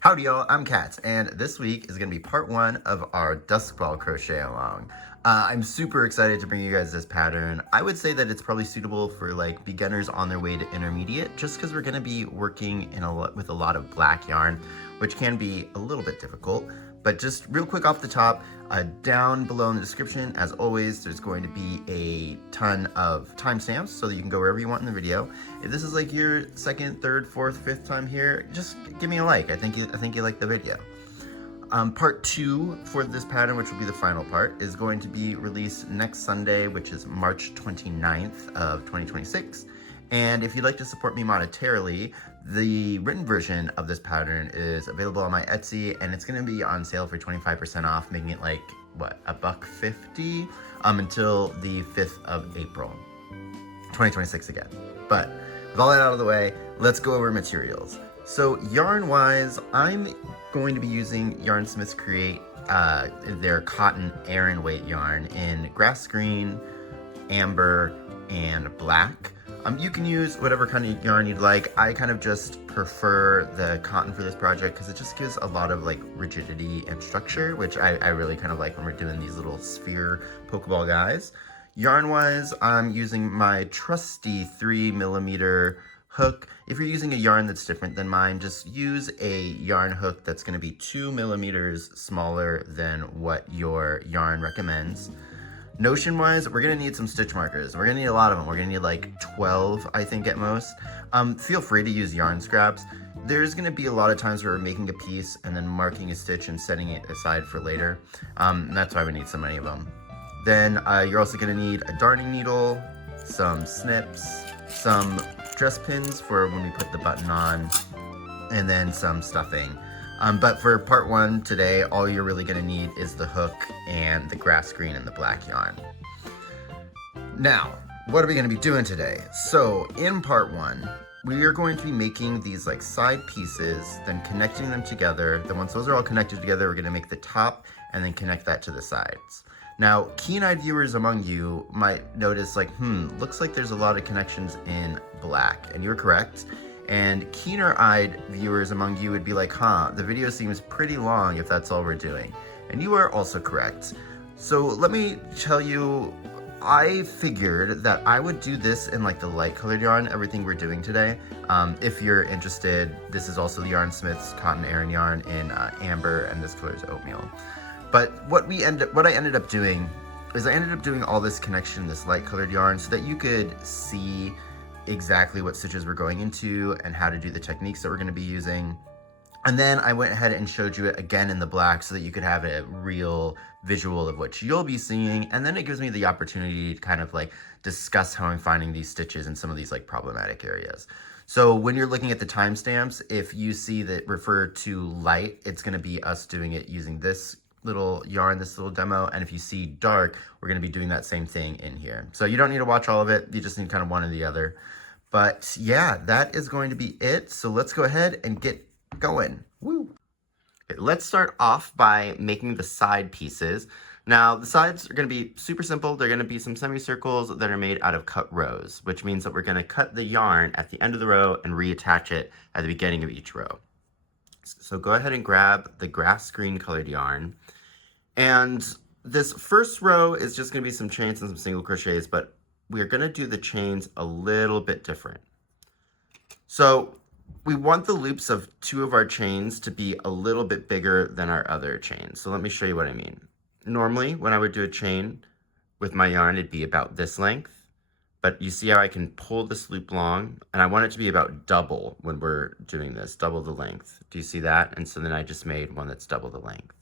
Howdy y'all, I'm Kat, and this week is going to be part one of our Dusk Ball crochet along. I'm super excited to bring you guys this pattern. I would say that it's probably suitable for like beginners on their way to intermediate, just because we're going to be working with a lot of black yarn, which can be a little bit difficult. But just real quick off the top, down below in the description, as always, there's going to be a ton of timestamps so that you can go wherever you want in the video. If this is like your second, third, fourth, fifth time here, just give me a like. I think you like the video. Part two for this pattern, which will be the final part, is going to be released next Sunday, which is March 29th of 2026. And if you'd like to support me monetarily, the written version of this pattern is available on my Etsy, and it's going to be on sale for 25% off, making it like, what, $1.50 until the 5th of April, 2026 again. But with all that out of the way, let's go over materials. So yarn-wise, I'm going to be using Yarnsmiths Create their cotton Aron weight yarn in grass green, amber, and black. You can use whatever kind of yarn you'd like. I kind of just prefer the cotton for this project because it just gives a lot of like rigidity and structure, which I really kind of like when we're doing these little sphere pokeball guys. Yarn-wise, I'm using my trusty 3mm hook. If you're using a yarn that's different than mine, just use a yarn hook that's going to be 2mm smaller than what your yarn recommends. Notion-wise, we're going to need some stitch markers. We're going to need a lot of them. We're going to need like 12, I think, at most. Feel free to use yarn scraps. There's going to be a lot of times where we're making a piece and then marking a stitch and setting it aside for later. That's why we need so many of them. Then you're also going to need a darning needle, some snips, some dress pins for when we put the button on, and then some stuffing. But for part one today, all you're really going to need is the hook and the grass green and the black yarn. Now, what are we going to be doing today? So in part one, we are going to be making these like side pieces, then connecting them together. Then once those are all connected together, we're going to make the top and then connect that to the sides. Now, keen-eyed viewers among you might notice like, looks like there's a lot of connections in black, and you're correct. And keener-eyed viewers among you would be like, the video seems pretty long if that's all we're doing. And you are also correct. So let me tell you, I figured that I would do this in like the light colored yarn, everything we're doing today. If you're interested, this is also the Yarnsmiths Cotton Aron yarn in amber, and this color is oatmeal. But what I ended up doing is I ended up doing all this connection, this light colored yarn, so that you could see exactly what stitches we're going into and how to do the techniques that we're going to be using. And then I went ahead and showed you it again in the black so that you could have a real visual of what you'll be seeing. And then it gives me the opportunity to kind of like discuss how I'm finding these stitches in some of these like problematic areas. So when you're looking at the timestamps, if you see that refer to light, it's going to be us doing it using this little yarn, this little demo. And if you see dark, we're going to be doing that same thing in here. So you don't need to watch all of it. You just need kind of one or the other. But yeah, that is going to be it. So let's go ahead and get going. Woo! Okay, let's start off by making the side pieces. Now, the sides are going to be super simple. They're going to be some semicircles that are made out of cut rows, which means that we're going to cut the yarn at the end of the row and reattach it at the beginning of each row. So go ahead and grab the grass green colored yarn. And this first row is just going to be some chains and some single crochets, but we're going to do the chains a little bit different. So we want the loops of two of our chains to be a little bit bigger than our other chains. So let me show you what I mean. Normally, when I would do a chain with my yarn, it'd be about this length. But you see how I can pull this loop long? And I want it to be about double when we're doing this, double the length. Do you see that? And so then I just made one that's double the length.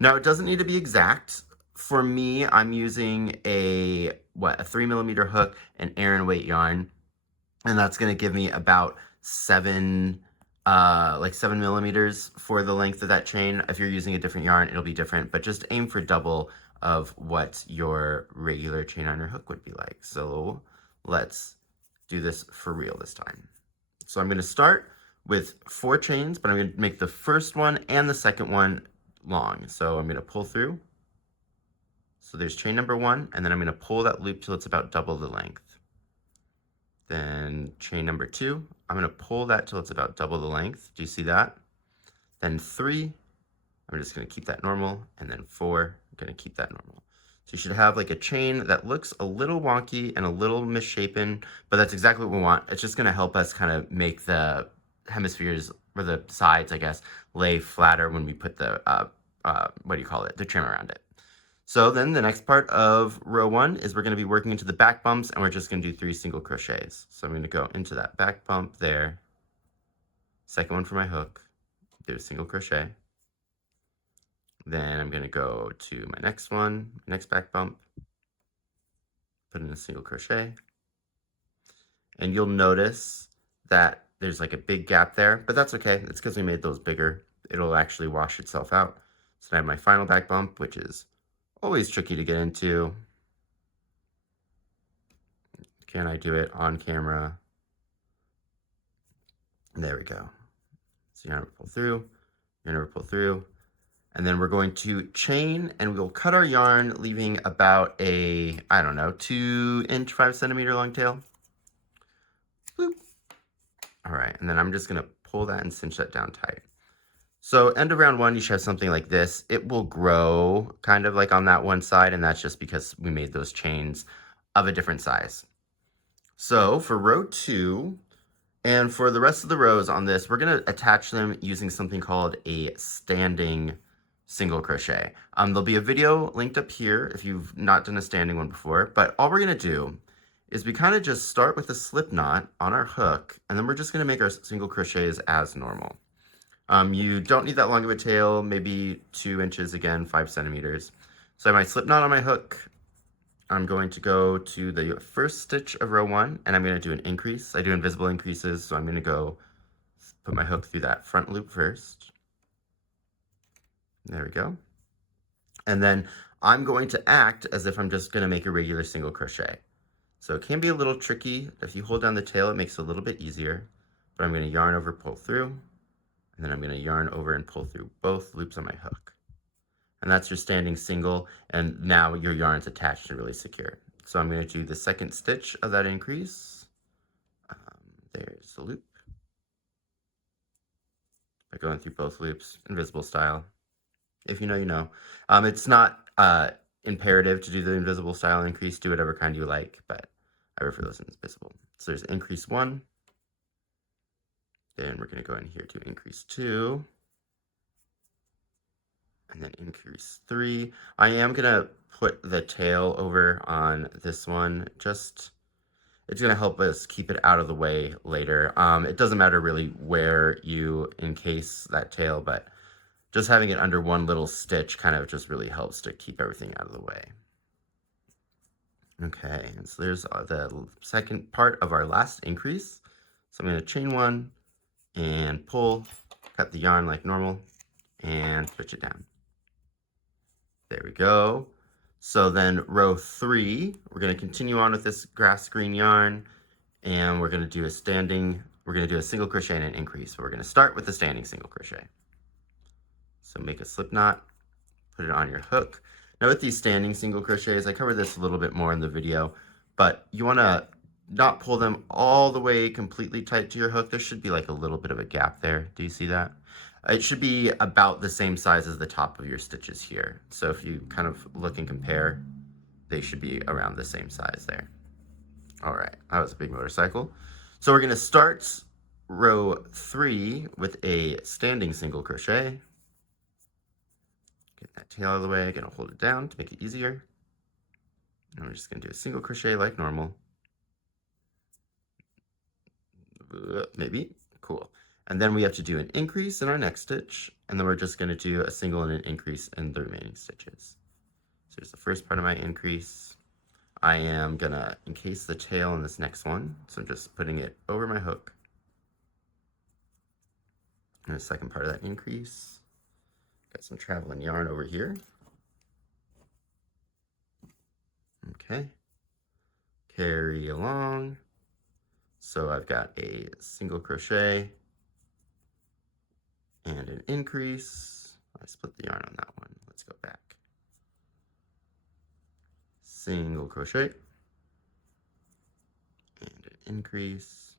Now, it doesn't need to be exact. For me, I'm using a 3mm hook and Aron weight yarn, and that's going to give me about 7 millimeters for the length of that chain. If you're using a different yarn, it'll be different, but just aim for double of what your regular chain on your hook would be like. So let's do this for real this time. So I'm going to start with 4 chains, but I'm going to make the first one and the second one long. So I'm going to pull through. So there's chain number 1, and then I'm going to pull that loop till it's about double the length. Then chain number 2, I'm going to pull that till it's about double the length. Do you see that? Then 3, I'm just going to keep that normal, and then 4, I'm going to keep that normal. So you should have like a chain that looks a little wonky and a little misshapen, but that's exactly what we want. It's just going to help us kind of make the hemispheres, or the sides, I guess, lay flatter when we put the, what do you call it, the trim around it. So then the next part of row 1 is we're going to be working into the back bumps, and we're just going to do 3 single crochets. So I'm going to go into that back bump there, second one for my hook, do a single crochet. Then I'm going to go to my next one, next back bump, put in a single crochet. And you'll notice that there's like a big gap there, but that's okay. It's because we made those bigger. It'll actually wash itself out. So I have my final back bump, which is always tricky to get into. Can I do it on camera? There we go. So yarn over, pull through, yarn over, pull through. And then we're going to chain, and we'll cut our yarn, leaving about a, I don't know, 2-inch, 5-centimeter long tail. Boop. All right, and then I'm just gonna pull that and cinch that down tight. So end of round 1, you should have something like this. It will grow kind of like on that one side, and that's just because we made those chains of a different size. So for row 2, and for the rest of the rows on this, we're gonna attach them using something called a standing single crochet. There'll be a video linked up here if you've not done a standing one before, but all we're gonna do is we kind of just start with a slip knot on our hook, and then we're just gonna make our single crochets as normal. You don't need that long of a tail, maybe 2 inches, again, 5 centimeters. So I have my slip knot on my hook. I'm going to go to the first stitch of row 1, and I'm gonna do an increase. I do invisible increases, so I'm gonna go put my hook through that front loop first. There we go. And then I'm going to act as if I'm just going to make a regular single crochet. So it can be a little tricky. If you hold down the tail, it makes it a little bit easier. But I'm going to yarn over, pull through, and then I'm going to yarn over and pull through both loops on my hook. And that's your standing single, and now your yarn's attached and really secure. So I'm going to do the second stitch of that increase. There's the loop. By going through both loops, invisible style. If you know, you know. It's not imperative to do the invisible style increase. Do whatever kind you like, but I prefer those invisible. So there's increase 1. Then we're going to go in here to increase 2. And then increase 3. I am going to put the tail over on this one. It's going to help us keep it out of the way later. It doesn't matter really where you encase that tail, but just having it under one little stitch kind of just really helps to keep everything out of the way. Okay, and so there's the second part of our last increase. So I'm going to chain 1 and pull, cut the yarn like normal, and switch it down. There we go. So then row 3, we're going to continue on with this grass green yarn, and we're going to do a single crochet and an increase. So we're going to start with the standing single crochet. So make a slip knot, put it on your hook. Now with these standing single crochets, I covered this a little bit more in the video, but you want to not pull them all the way completely tight to your hook. There should be like a little bit of a gap there. Do you see that? It should be about the same size as the top of your stitches here. So if you kind of look and compare, they should be around the same size there. All right, that was a big motorcycle. So we're going to start row 3 with a standing single crochet. Get that tail out of the way, gonna hold it down to make it easier. And we're just gonna do a single crochet like normal. Maybe, cool. And then we have to do an increase in our next stitch, and then we're just gonna do a single and an increase in the remaining stitches. So here's the first part of my increase. I am gonna encase the tail in this next one, so I'm just putting it over my hook. And the second part of that increase. Got some traveling yarn over here. Okay. Carry along. So I've got a single crochet and an increase. I split the yarn on that one. Let's go back. Single crochet and an increase,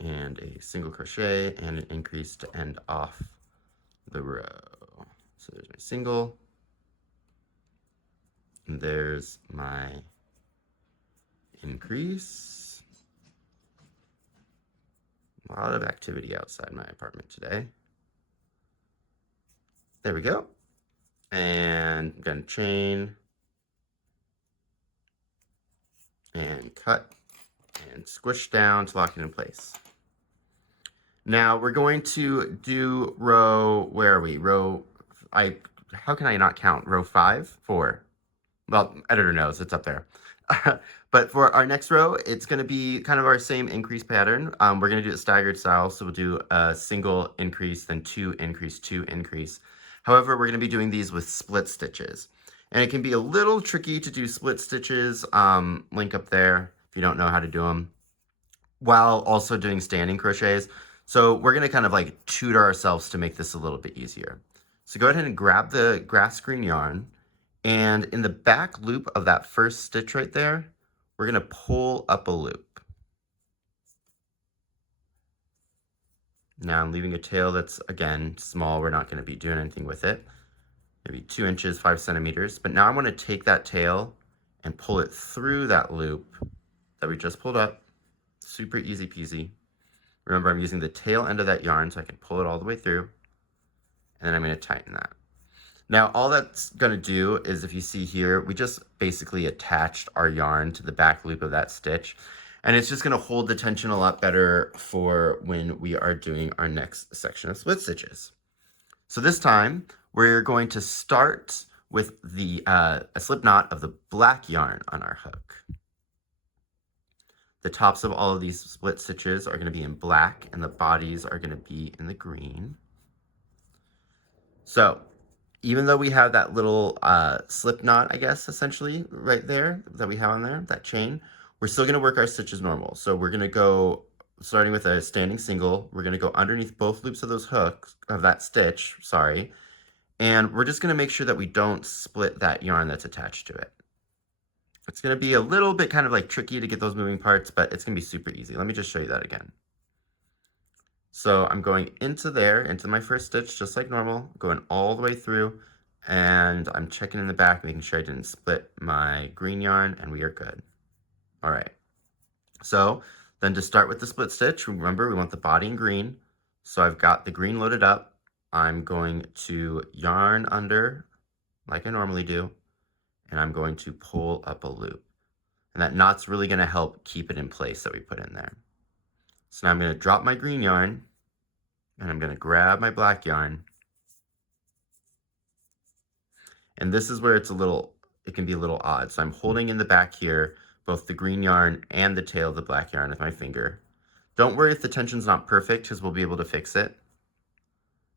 and a single crochet and an increase to end off the row. So there's my single, and there's my increase. A lot of activity outside my apartment today. There we go. And I'm going to chain and cut and squish down to lock it in place. Now we're going to do row, where are we? How can I not count? Row 5? 4. Well, editor knows, it's up there. But for our next row, it's going to be kind of our same increase pattern. We're going to do it staggered style, so we'll do a single increase, then 2 increase, 2 increase. However, we're going to be doing these with split stitches. And it can be a little tricky to do split stitches, link up there if you don't know how to do them, while also doing standing crochets. So we're going to kind of like tutor ourselves to make this a little bit easier. So go ahead and grab the grass green yarn, and in the back loop of that first stitch right there, we're going to pull up a loop. Now I'm leaving a tail that's, again, small. We're not going to be doing anything with it. Maybe 2 inches, 5 centimeters. But now I want to take that tail and pull it through that loop that we just pulled up. Super easy peasy. Remember, I'm using the tail end of that yarn so I can pull it all the way through. And then I'm going to tighten that. Now, all that's going to do is, if you see here, we just basically attached our yarn to the back loop of that stitch. And it's just going to hold the tension a lot better for when we are doing our next section of split stitches. So this time, we're going to start with the a slip knot of the black yarn on our hook. The tops of all of these split stitches are going to be in black, and the bodies are going to be in the green. So even though we have that little slip knot, I guess, essentially, right there, that we have on there, that chain, we're still going to work our stitches normal. So we're going to go, starting with a standing single, we're going to go underneath both loops of those hooks, of that stitch, sorry, and we're just going to make sure that we don't split that yarn that's attached to it. It's going to be a little bit kind of like tricky to get those moving parts, but it's going to be super easy. Let me just show you that again. So I'm going into there, into my first stitch, just like normal, going all the way through, and I'm checking in the back, making sure I didn't split my green yarn, and we are good. All right. So then to start with the split stitch, remember we want the body in green. So I've got the green loaded up. I'm going to yarn under like I normally do, and I'm going to pull up a loop. And that knot's really going to help keep it in place that we put in there. So now I'm going to drop my green yarn, and I'm going to grab my black yarn. And this is where it can be a little odd. So I'm holding in the back here both the green yarn and the tail of the black yarn with my finger. Don't worry if the tension's not perfect, because we'll be able to fix it.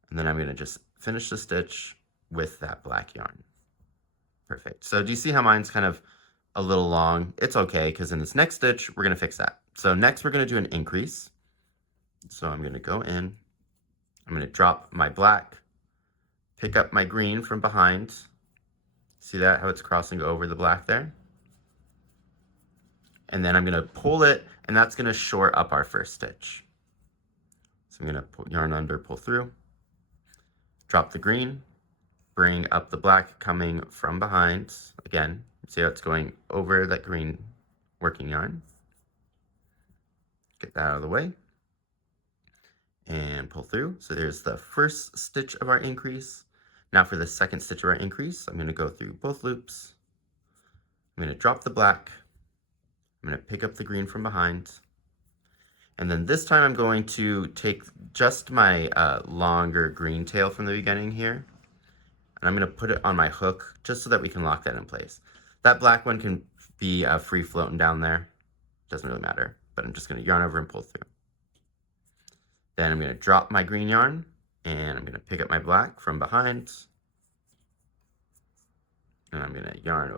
And then I'm going to just finish the stitch with that black yarn. Perfect. So do you see how mine's kind of a little long? It's okay, because in this next stitch, we're going to fix that. So next we're going to do an increase. So I'm going to go in. I'm going to drop my black, pick up my green from behind. See that, how it's crossing over the black there? And then I'm going to pull it, and that's going to shore up our first stitch. So I'm going to pull yarn under, pull through, drop the green, bring up the black coming from behind. Again, see how it's going over that green working yarn. Get that out of the way. And pull through. So there's the first stitch of our increase. Now for the second stitch of our increase, I'm going to go through both loops. I'm going to drop the black. I'm going to pick up the green from behind. And then this time I'm going to take just my longer green tail from the beginning here. And I'm going to put it on my hook just so that we can lock that in place. That black one can be free floating down there. Doesn't really matter. But I'm just going to yarn over and pull through. Then I'm going to drop my green yarn, and I'm going to pick up my black from behind, and I'm going to yarn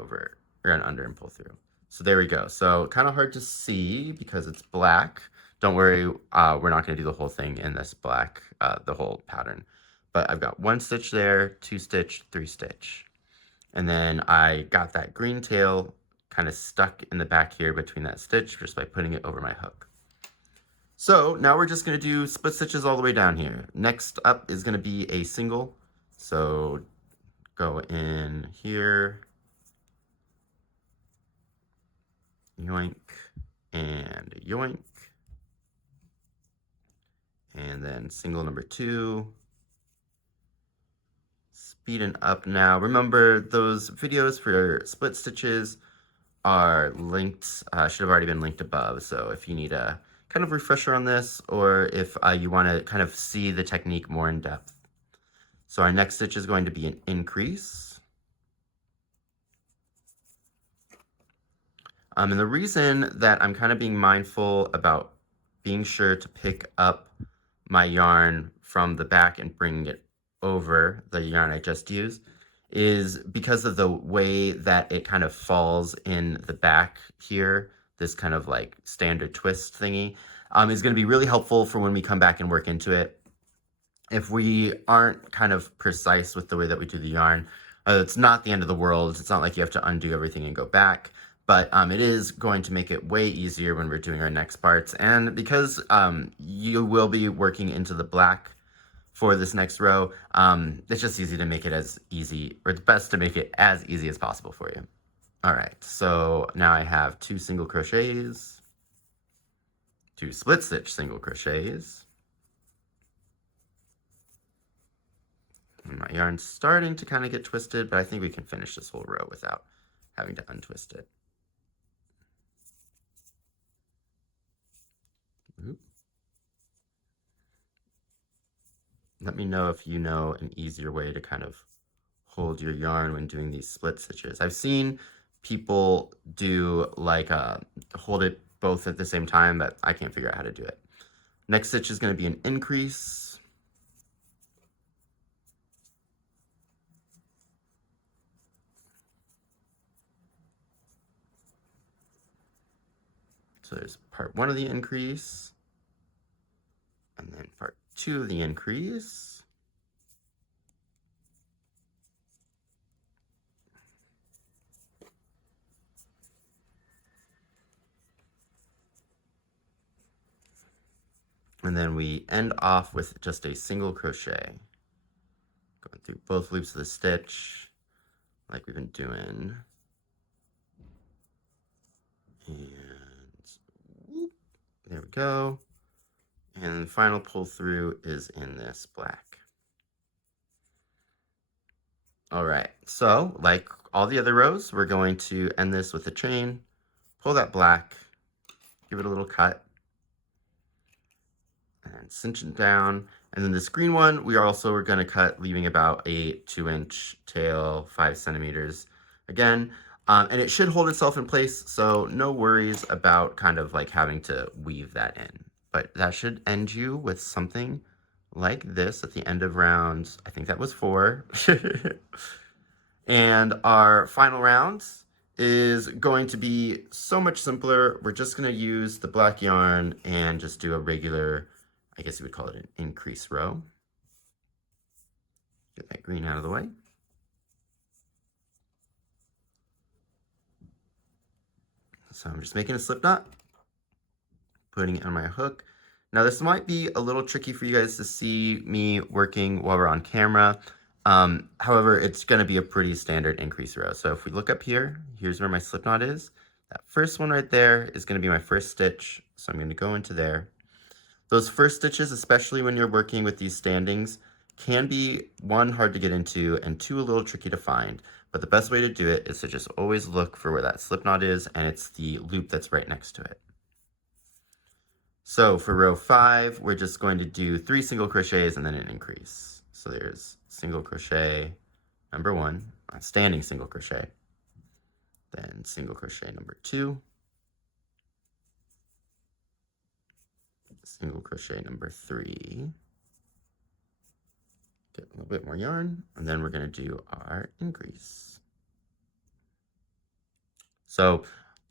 under and pull through. So there we go. So kind of hard to see because it's black. Don't worry, we're not going to do the whole thing in this black, the whole pattern. but I've got 1 stitch there, 2 stitch, 3 stitch. And then I got that green tail kind of stuck in the back here between that stitch just by putting it over my hook. So now we're just going to do split stitches all the way down here. Next up is going to be a single. So go in here, yoink, and yoink, and then single number 2. Speeding up now. Remember, those videos for split stitches are linked, should have already been linked above. So if you need a kind of refresher on this, or if you want to kind of see the technique more in depth. So our next stitch is going to be an increase. And the reason that I'm kind of being mindful about being sure to pick up my yarn from the back and bringing it over the yarn I just used is because of the way that it kind of falls in the back here. This kind of like standard twist thingy is going to be really helpful for when we come back and work into it. If we aren't kind of precise with the way that we do the yarn, it's not the end of the world. It's not like you have to undo everything and go back, but it is going to make it way easier when we're doing our next parts. And because you will be working into the black for this next row, it's just easy to make it as easy, or it's best to make it as easy as possible for you. All right, so now I have 2 single crochets, 2 split stitch single crochets. And my yarn's starting to kind of get twisted, but I think we can finish this whole row without having to untwist it. Oop. Let me know if you know an easier way to kind of hold your yarn when doing these split stitches. I've seen people do like hold it both at the same time, but I can't figure out how to do it. Next stitch is going to be an increase. So there's part 1 of the increase, and then part 2 of the increase. And then we end off with just a single crochet. Going through both loops of the stitch, like we've been doing. And whoop, there we go. And the final pull through is in this black. All right, so like all the other rows, we're going to end this with a chain, pull that black, give it a little cut, and cinch it down. And then this green one, we also are going to cut, leaving about a 2-inch tail, 5 centimeters. Again, and it should hold itself in place, so no worries about kind of like having to weave that in. But that should end you with something like this at the end of round, I think that was 4. And our final round is going to be so much simpler. We're just going to use the black yarn and just do a regular, I guess you would call it an increase row. Get that green out of the way. So I'm just making a slip knot, putting it on my hook. Now this might be a little tricky for you guys to see me working while we're on camera. However, it's going to be a pretty standard increase row. So if we look up here, here's where my slip knot is. That first one right there is going to be my first stitch. So I'm going to go into there. Those first stitches, especially when you're working with these standings, can be 1, hard to get into, and 2, a little tricky to find. But the best way to do it is to just always look for where that slip knot is, and it's the loop that's right next to it. So for row 5, we're just going to do 3 single crochets and then an increase. So there's single crochet number 1, standing single crochet, then single crochet number 2, single crochet number 3, get a little bit more yarn, and then we're going to do our increase. So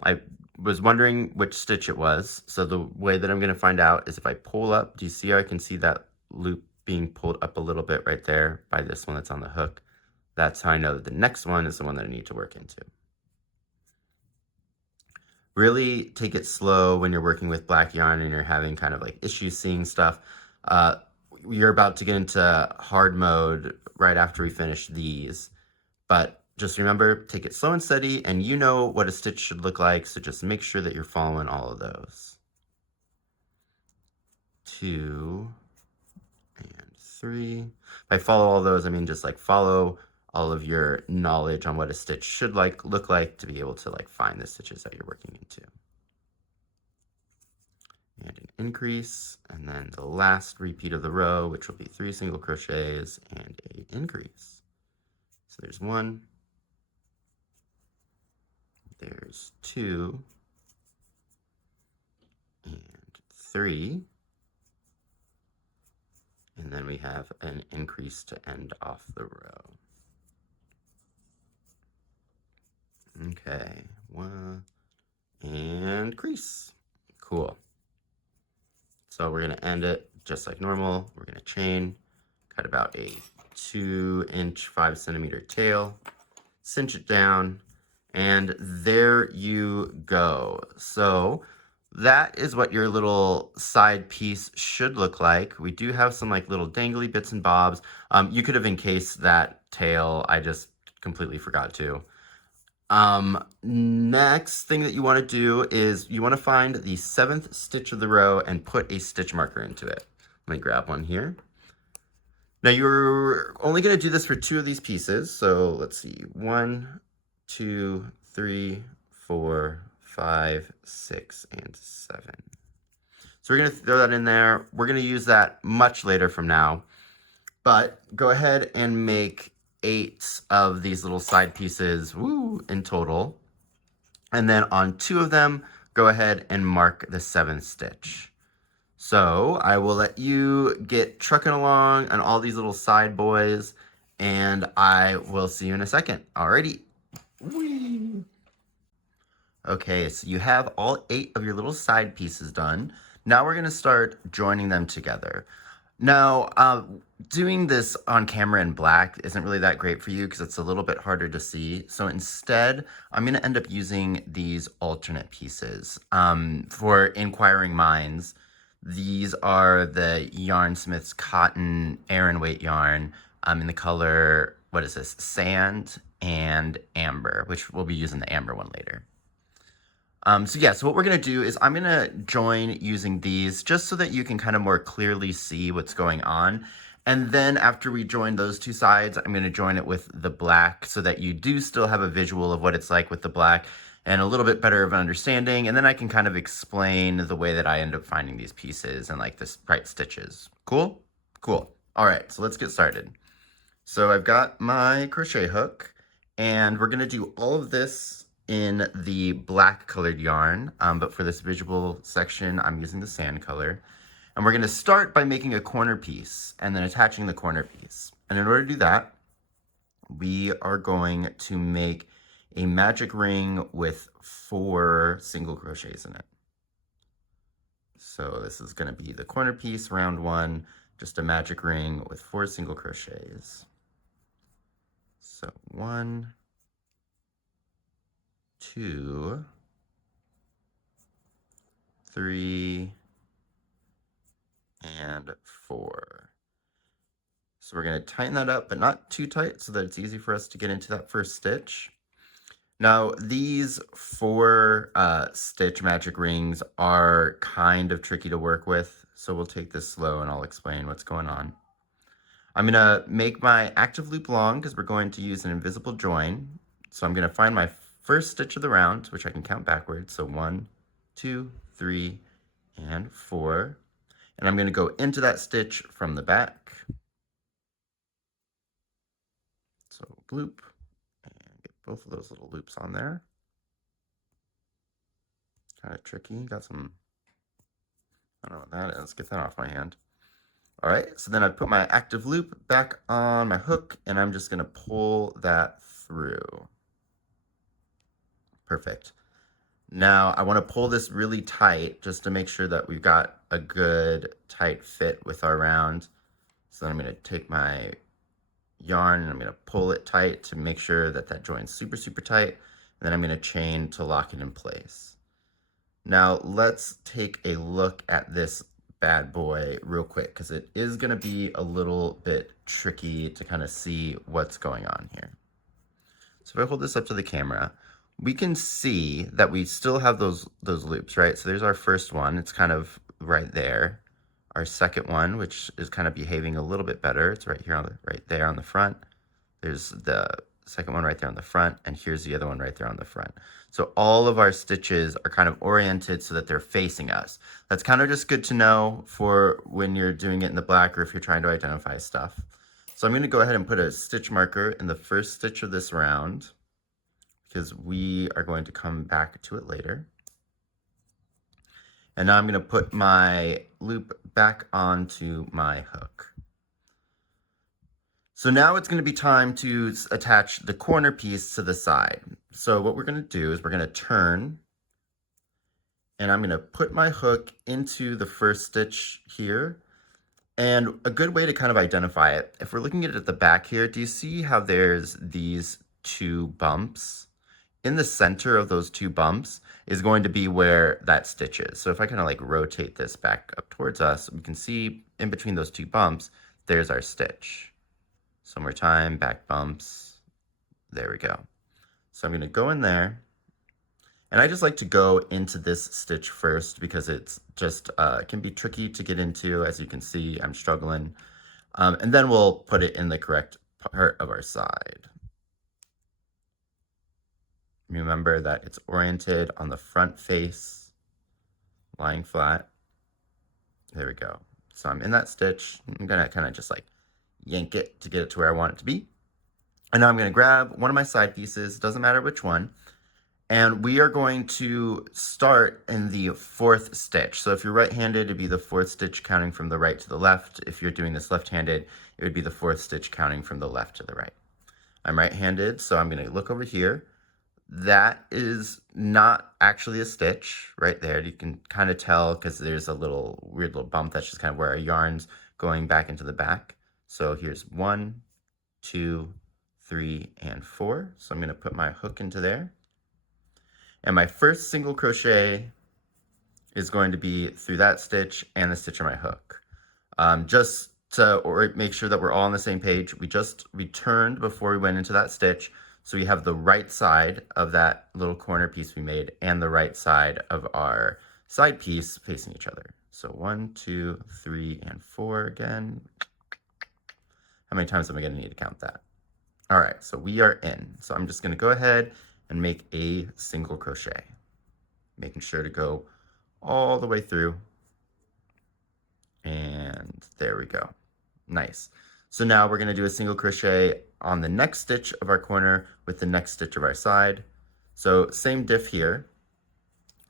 I was wondering which stitch it was. So the way that I'm going to find out is if I pull up, do you see how I can see that loop being pulled up a little bit right there by this one that's on the hook. That's how I know that the next one is the one that I need to work into. Really take it slow when you're working with black yarn and you're having kind of like issues seeing stuff. You're about to get into hard mode right after we finish these, but just remember, take it slow and steady, and you know what a stitch should look like, so just make sure that you're following all of those. 2 and 3. If I follow all those, I mean just like follow all of your knowledge on what a stitch should look like to be able to like find the stitches that you're working into. And an increase, and then the last repeat of the row, which will be 3 single crochets and an increase. So there's 1, there's 2, and 3, and then we have an increase to end off the row. Okay, 1, and crease. Cool. So we're going to end it just like normal. We're going to chain, cut about a 2-inch, 5-centimeter tail, cinch it down, and there you go. So that is what your little side piece should look like. We do have some like little dangly bits and bobs. You could have encased that tail. I just completely forgot to. Next thing that you want to do is you want to find the 7th stitch of the row and put a stitch marker into it. Let me grab one here. Now you're only going to do this for 2 of these pieces. So let's see, 1, 2, 3, 4, 5, 6, and 7. So we're going to throw that in there. We're going to use that much later from now, but go ahead and make 8 of these little side pieces, in total. And then on 2 of them, go ahead and mark the 7th stitch. So I will let you get trucking along on all these little side boys, and I will see you in a second. Alrighty. Whee! Okay, so you have all 8 of your little side pieces done. Now we're gonna start joining them together. Now, doing this on camera in black isn't really that great for you because it's a little bit harder to see. So instead, I'm going to end up using these alternate pieces. For inquiring minds, these are the Yarnsmiths cotton Aron weight yarn in the color, what is this, sand and amber, which we'll be using the amber one later. So what we're going to do is I'm going to join using these just so that you can kind of more clearly see what's going on. And then after we join those 2 sides, I'm going to join it with the black so that you do still have a visual of what it's like with the black and a little bit better of an understanding. And then I can kind of explain the way that I end up finding these pieces and like the right stitches. Cool? Cool. All right, so let's get started. So I've got my crochet hook and we're going to do all of this in the black colored yarn, but for this visual section, I'm using the sand color. And we're gonna start by making a corner piece and then attaching the corner piece. And in order to do that, we are going to make a magic ring with 4 single crochets in it. So this is gonna be the corner piece, round 1, just a magic ring with 4 single crochets. So 1, 2, 3, and 4. So we're going to tighten that up, but not too tight so that it's easy for us to get into that first stitch. Now, these 4 stitch magic rings are kind of tricky to work with, so we'll take this slow and I'll explain what's going on. I'm going to make my active loop long because we're going to use an invisible join. So I'm going to find my first stitch of the round, which I can count backwards. So 1, 2, 3, and 4. And I'm going to go into that stitch from the back. So loop, and get both of those little loops on there. Kind of tricky. Got some, I don't know what that is. Get that off my hand. All right, so then I put my active loop back on my hook, and I'm just going to pull that through. Perfect. Now I want to pull this really tight just to make sure that we've got a good tight fit with our round. So then I'm going to take my yarn and I'm going to pull it tight to make sure that that joins super, super tight. And then I'm going to chain to lock it in place. Now let's take a look at this bad boy real quick, because it is going to be a little bit tricky to kind of see what's going on here. So if I hold this up to the camera, we can see that we still have those loops, right? So there's our first one. It's kind of right there. Our second one, which is kind of behaving a little bit better. It's right here right there on the front. There's the second one right there on the front, and here's the other one right there on the front. So all of our stitches are kind of oriented so that they're facing us. That's kind of just good to know for when you're doing it in the black or if you're trying to identify stuff. So I'm going to go ahead and put a stitch marker in the first stitch of this round, because we are going to come back to it later. And now I'm going to put my loop back onto my hook. So now it's going to be time to attach the corner piece to the side. So what we're going to do is we're going to turn, and I'm going to put my hook into the first stitch here. And a good way to kind of identify it, if we're looking at it at the back here, do you see how there's these two bumps? In the center of those two bumps is going to be where that stitch is. So if I kind of like rotate this back up towards us, we can see in between those two bumps, there's our stitch. So one more time, back bumps. There we go. So I'm going to go in there, and I just like to go into this stitch first because it's just can be tricky to get into. As you can see, I'm struggling. And then we'll put it in the correct part of our side. Remember that it's oriented on the front face, lying flat. There we go. So I'm in that stitch. I'm gonna kind of just like yank it to get it to where I want it to be. And now I'm gonna grab one of my side pieces, doesn't matter which one, and we are going to start in the fourth stitch. So if you're right-handed, it'd be the fourth stitch counting from the right to the left. If you're doing this left-handed, it would be the fourth stitch counting from the left to the right. I'm right-handed, so I'm gonna look over here. That is not actually a stitch right there. You can kind of tell because there's a little weird little bump. That's just kind of where our yarn's going back into the back. So here's 1, 2, 3, and 4. So I'm going to put my hook into there. And my first single crochet is going to be through that stitch and the stitch on my hook. Just to make sure that we're all on the same page, we just returned before we went into that stitch. So we have the right side of that little corner piece we made and the right side of our side piece facing each other. So 1, 2, 3, and 4 again. How many times am I going to need to count that? All right, so we are in. So I'm just going to go ahead and make a single crochet, making sure to go all the way through. And there we go. Nice. So now we're going to do a single crochet on the next stitch of our corner with the next stitch of our side. So same diff here.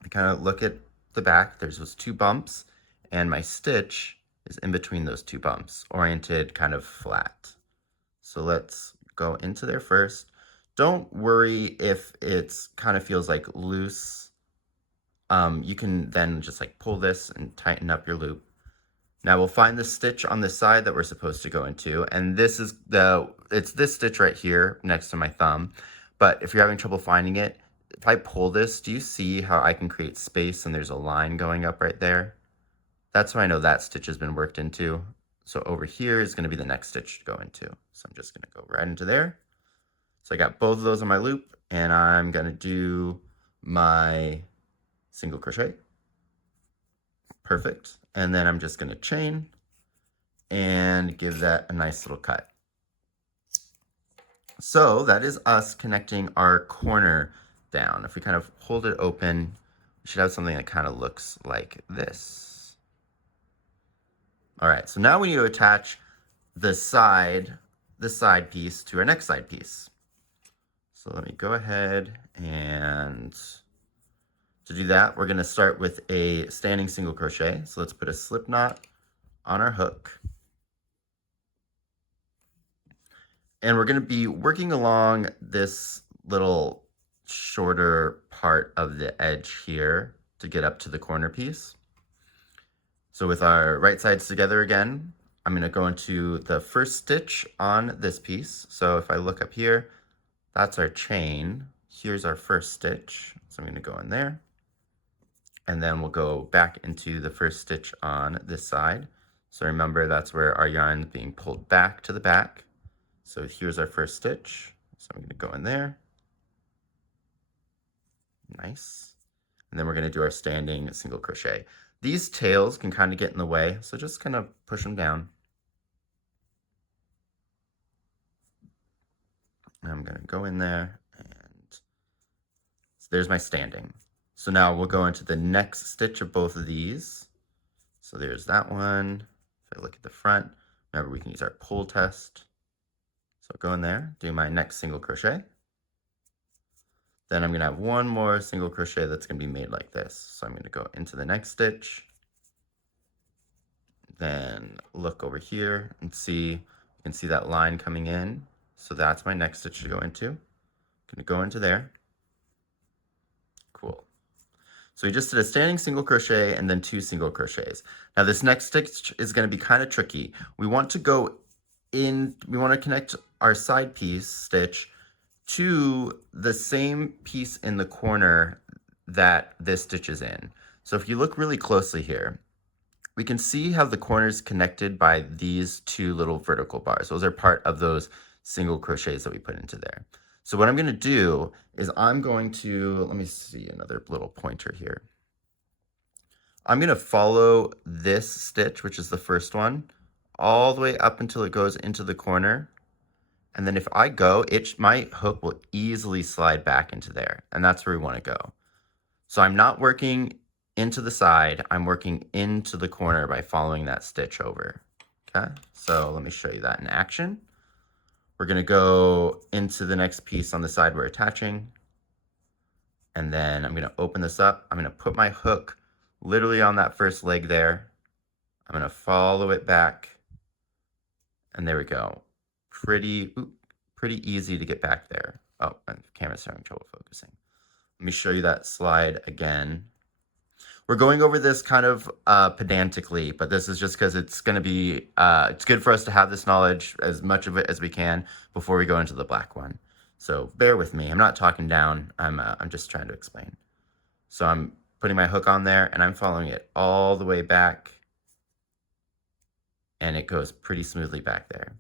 I kind of look at the back. There's those two bumps, and my stitch is in between those two bumps, oriented kind of flat. So let's go into there first. Don't worry if it's kind of feels like loose. You can then just like pull this and tighten up your loop. Now we'll find the stitch on the side that we're supposed to go into, and this is it's this stitch right here next to my thumb. But if you're having trouble finding it, if I pull this, do you see how I can create space and there's a line going up right there? That's why I know that stitch has been worked into. So over here is going to be the next stitch to go into. So I'm just going to go right into there. So I got both of those on my loop, and I'm going to do my single crochet. Perfect. And then I'm just going to chain and give that a nice little cut. So that is us connecting our corner down. If we kind of hold it open, we should have something that kind of looks like this. All right, so now we need to attach the side piece to our next side piece. So let me go ahead, and to do that, we're going to start with a standing single crochet. So let's put a slip knot on our hook. And we're going to be working along this little shorter part of the edge here to get up to the corner piece. So with our right sides together again, I'm going to go into the first stitch on this piece. So if I look up here, that's our chain. Here's our first stitch. So I'm going to go in there. And then we'll go back into the first stitch on this side. So remember, that's where our yarn is being pulled back to the back. So here's our first stitch. So I'm going to go in there. Nice. And then we're going to do our standing single crochet. These tails can kind of get in the way, so just kind of push them down. And I'm going to go in there, and so there's my standing. So now we'll go into the next stitch of both of these. So there's that one. If I look at the front, remember we can use our pull test. So go in there, do my next single crochet. Then I'm going to have one more single crochet that's going to be made like this. So I'm going to go into the next stitch, then look over here and see, you can see that line coming in. So that's my next stitch to go into. I'm going to go into there. Cool. So we just did a standing single crochet and then 2 single crochets. Now this next stitch is going to be kind of tricky. We want to go in, we want to connect our side piece stitch to the same piece in the corner that this stitch is in. So if you look really closely here, we can see how the corner is connected by these 2 little vertical bars. Those are part of those single crochets that we put into there. So what I'm going to do is I'm going to, let me see another little pointer here. I'm going to follow this stitch, which is the first one, all the way up until it goes into the corner. And then if I go, my hook will easily slide back into there. And that's where we want to go. So I'm not working into the side, I'm working into the corner by following that stitch over. Okay, so let me show you that in action. We're going to go into the next piece on the side we're attaching. And then I'm going to open this up. I'm going to put my hook literally on that first leg there. I'm going to follow it back. And there we go. Pretty easy to get back there. Oh, my camera's having trouble focusing. Let me show you that slide again. We're going over this kind of pedantically, but this is just because it's going to be, it's good for us to have this knowledge, as much of it as we can, before we go into the black one. So bear with me. I'm not talking down. I'm just trying to explain. So I'm putting my hook on there, and I'm following it all the way back, and it goes pretty smoothly back there.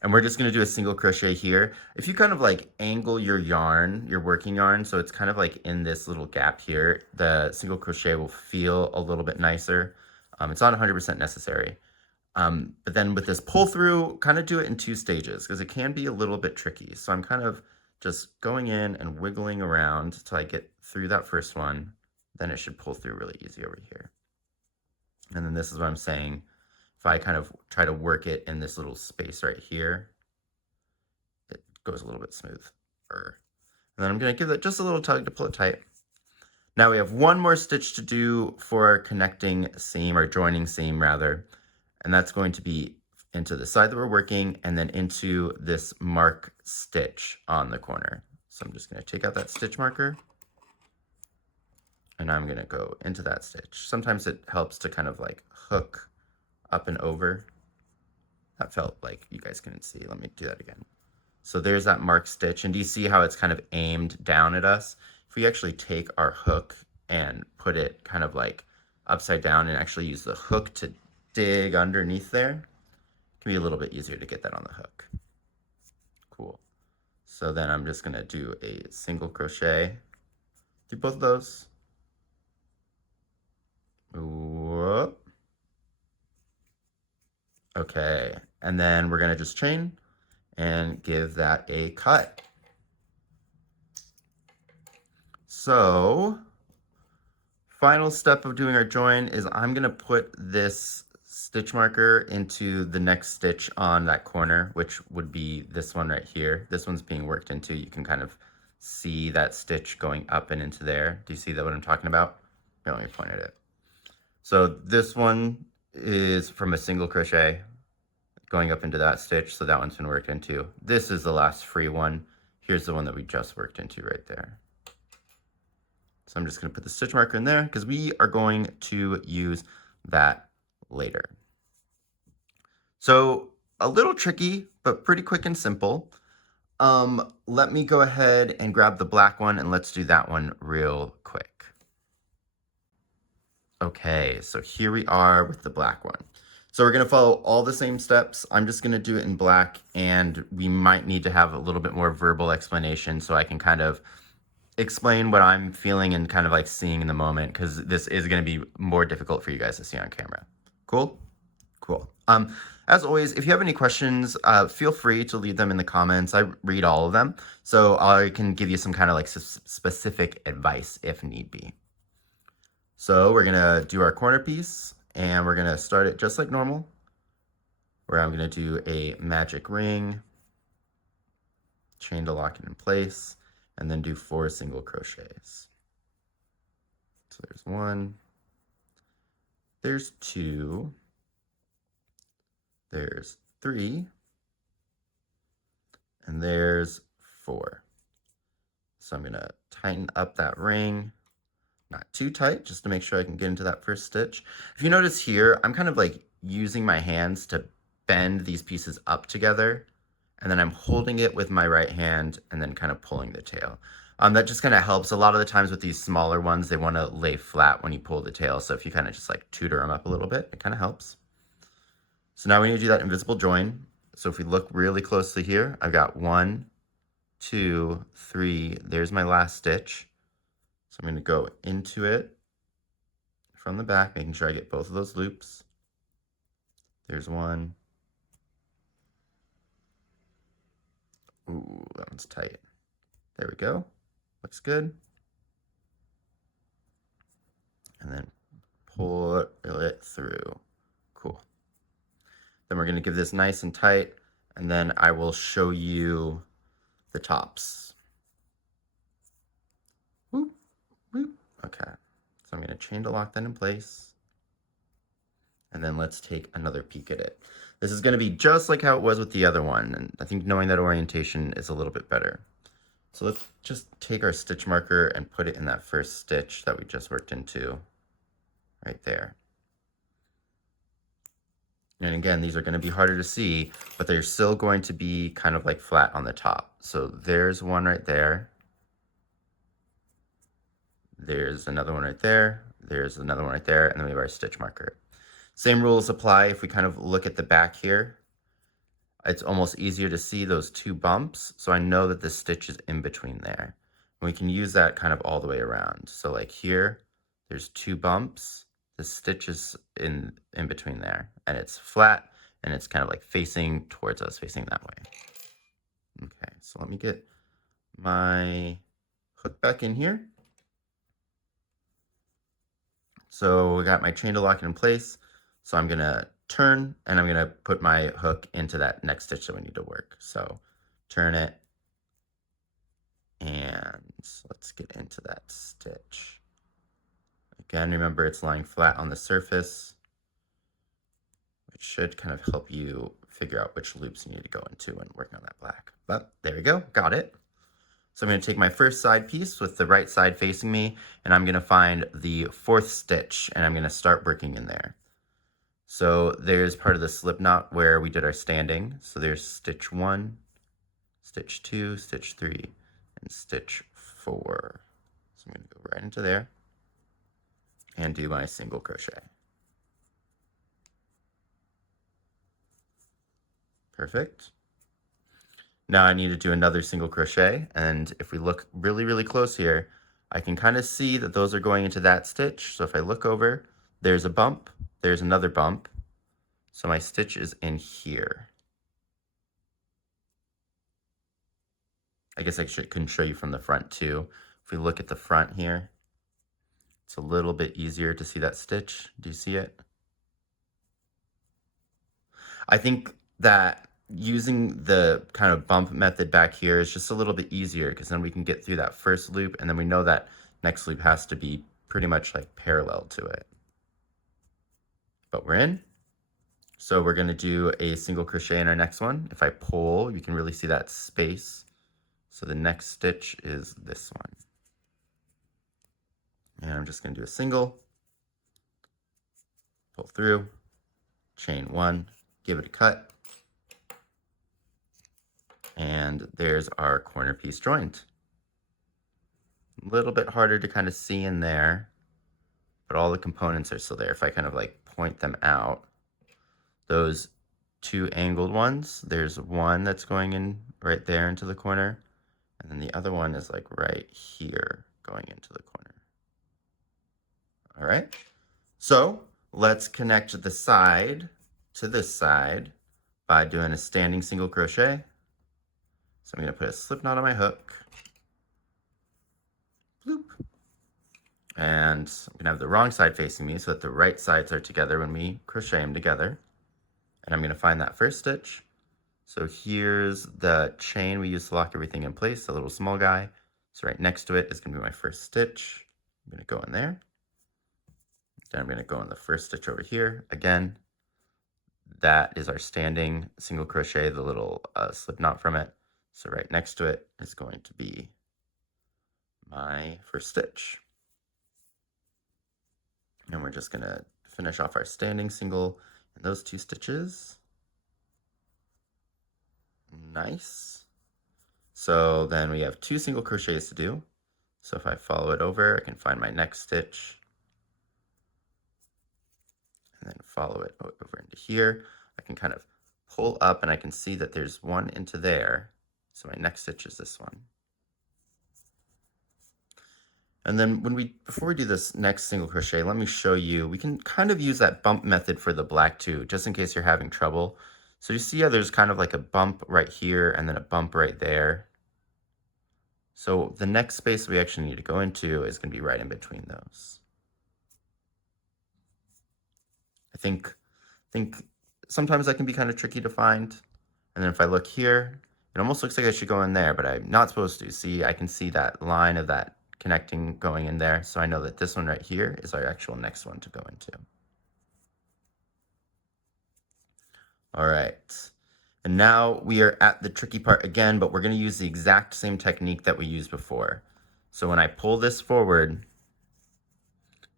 And we're just going to do a single crochet here. If you kind of like angle your yarn, your working yarn, so it's kind of like in this little gap here, the single crochet will feel a little bit nicer. It's not 100% necessary. But then with this pull through, kind of do it in 2 stages because it can be a little bit tricky. So I'm kind of just going in and wiggling around until I get through that first one. Then it should pull through really easy over here. And then this is what I'm saying. If I kind of try to work it in this little space right here, it goes a little bit smoother. And then I'm going to give it just a little tug to pull it tight. Now we have one more stitch to do for our connecting seam, or joining seam rather, and that's going to be into the side that we're working and then into this mark stitch on the corner. So I'm just going to take out that stitch marker and I'm going to go into that stitch. Sometimes it helps to kind of like hook up and over. That felt like you guys couldn't see. Let me do that again. So there's that mark stitch, and do you see how it's kind of aimed down at us? If we actually take our hook and put it kind of like upside down and actually use the hook to dig underneath there, it can be a little bit easier to get that on the hook. Cool. So then I'm just gonna do a single crochet through both of those. Whoop. Okay, and then we're gonna just chain and give that a cut. So, final step of doing our join is I'm gonna put this stitch marker into the next stitch on that corner, which would be this one right here. This one's being worked into. You can kind of see that stitch going up and into there. Do you see that what I'm talking about? Here, let me point at it. So this one is from a single crochet going up into that stitch, so that one's been worked into. This is the last free one. Here's the one that we just worked into right there. So I'm just going to put the stitch marker in there because we are going to use that later. So a little tricky, but pretty quick and simple. Let me go ahead and grab the black one and let's do that one real quick. Okay, so here we are with the black one. So we're gonna follow all the same steps. I'm just gonna do it in black, and we might need to have a little bit more verbal explanation so I can kind of explain what I'm feeling and kind of like seeing in the moment, because this is gonna be more difficult for you guys to see on camera. Cool? Cool. As always, if you have any questions, feel free to leave them in the comments. I read all of them, so I can give you some kind of like specific advice if need be. So we're gonna do our corner piece, and we're gonna start it just like normal, where I'm gonna do a magic ring, chain to lock it in place, and then do 4 single crochets. So there's 1, there's 2, there's 3, and there's 4. So I'm gonna tighten up that ring, not too tight, just to make sure I can get into that first stitch. If you notice here, I'm kind of like using my hands to bend these pieces up together, and then I'm holding it with my right hand and then kind of pulling the tail. That just kind of helps. A lot of the times with these smaller ones, they want to lay flat when you pull the tail. So if you kind of just like tutor them up a little bit, it kind of helps. So now we need to do that invisible join. So if we look really closely here, I've got 1, 2, 3, there's my last stitch. So I'm going to go into it from the back, making sure I get both of those loops. There's 1. Ooh, that one's tight. There we go. Looks good. And then pull it through. Cool. Then we're going to give this nice and tight, and then I will show you the tops. Whoop, whoop. Okay. So I'm going to chain to lock that in place. And then let's take another peek at it. This is going to be just like how it was with the other one, and I think knowing that orientation is a little bit better. So let's just take our stitch marker and put it in that first stitch that we just worked into, right there. And again, these are going to be harder to see, but they're still going to be kind of like flat on the top. So there's one right there. There's another one right there. There's another one right there. And then we have our stitch marker. Same rules apply if we kind of look at the back here. It's almost easier to see those 2 bumps. So I know that the stitch is in between there. And we can use that kind of all the way around. So like here, there's 2 bumps. The stitch is in between there, and it's flat, and it's kind of like facing towards us, facing that way. Okay, so let me get my hook back in here. So we got my chain to lock it in place. So I'm gonna turn, and I'm gonna put my hook into that next stitch that we need to work. So turn it, and let's get into that stitch. Again, remember it's lying flat on the surface, which should kind of help you figure out which loops you need to go into when working on that black. But there we go, got it. So I'm going to take my first side piece with the right side facing me, and I'm going to find the 4th stitch, and I'm going to start working in there. So there's part of the slip knot where we did our standing. So there's stitch 1, stitch 2, stitch 3, and stitch 4. So I'm going to go right into there and do my single crochet. Perfect. Now I need to do another single crochet, and if we look really, really close here, I can kind of see that those are going into that stitch. So if I look over, there's a bump, there's another bump. So my stitch is in here. I guess I can show you from the front too. If we look at the front here, it's a little bit easier to see that stitch. Do you see it? I think that using the kind of bump method back here is just a little bit easier, because then we can get through that first loop, and then we know that next loop has to be pretty much like parallel to it. But we're in. So we're going to do a single crochet in our next one. If I pull, you can really see that space. So the next stitch is this one. And I'm just going to do a single, pull through, chain 1, give it a cut. And there's our corner piece joined. A little bit harder to kind of see in there, but all the components are still there. If I kind of like point them out, those two angled ones, there's one that's going in right there into the corner, and then the other one is like right here going into the corner. All right, so let's connect the side to this side by doing a standing single crochet. So I'm going to put a slip knot on my hook. Bloop. And I'm going to have the wrong side facing me so that the right sides are together when we crochet them together. And I'm going to find that first stitch. So here's the chain we use to lock everything in place, the little small guy. So right next to it is going to be my first stitch. I'm going to go in there. Then I'm going to go in the first stitch over here. Again, that is our standing single crochet, the little slip knot from it. So right next to it is going to be my first stitch. And we're just going to finish off our standing single in those two stitches. Nice. So then we have two single crochets to do. So if I follow it over, I can find my next stitch. And then follow it over into here. I can kind of pull up and I can see that there's one into there. So my next stitch is this one. And then before we do this next single crochet, let me show you, we can kind of use that bump method for the black too, just in case you're having trouble. So you see how there's kind of like a bump right here and then a bump right there. So the next space we actually need to go into is going to be right in between those. I think sometimes that can be kind of tricky to find. And then if I look here, it almost looks like I should go in there, but I'm not supposed to. See, I can see that line of that connecting going in there. So I know that this one right here is our actual next one to go into. All right. And now we are at the tricky part again, but we're going to use the exact same technique that we used before. So when I pull this forward,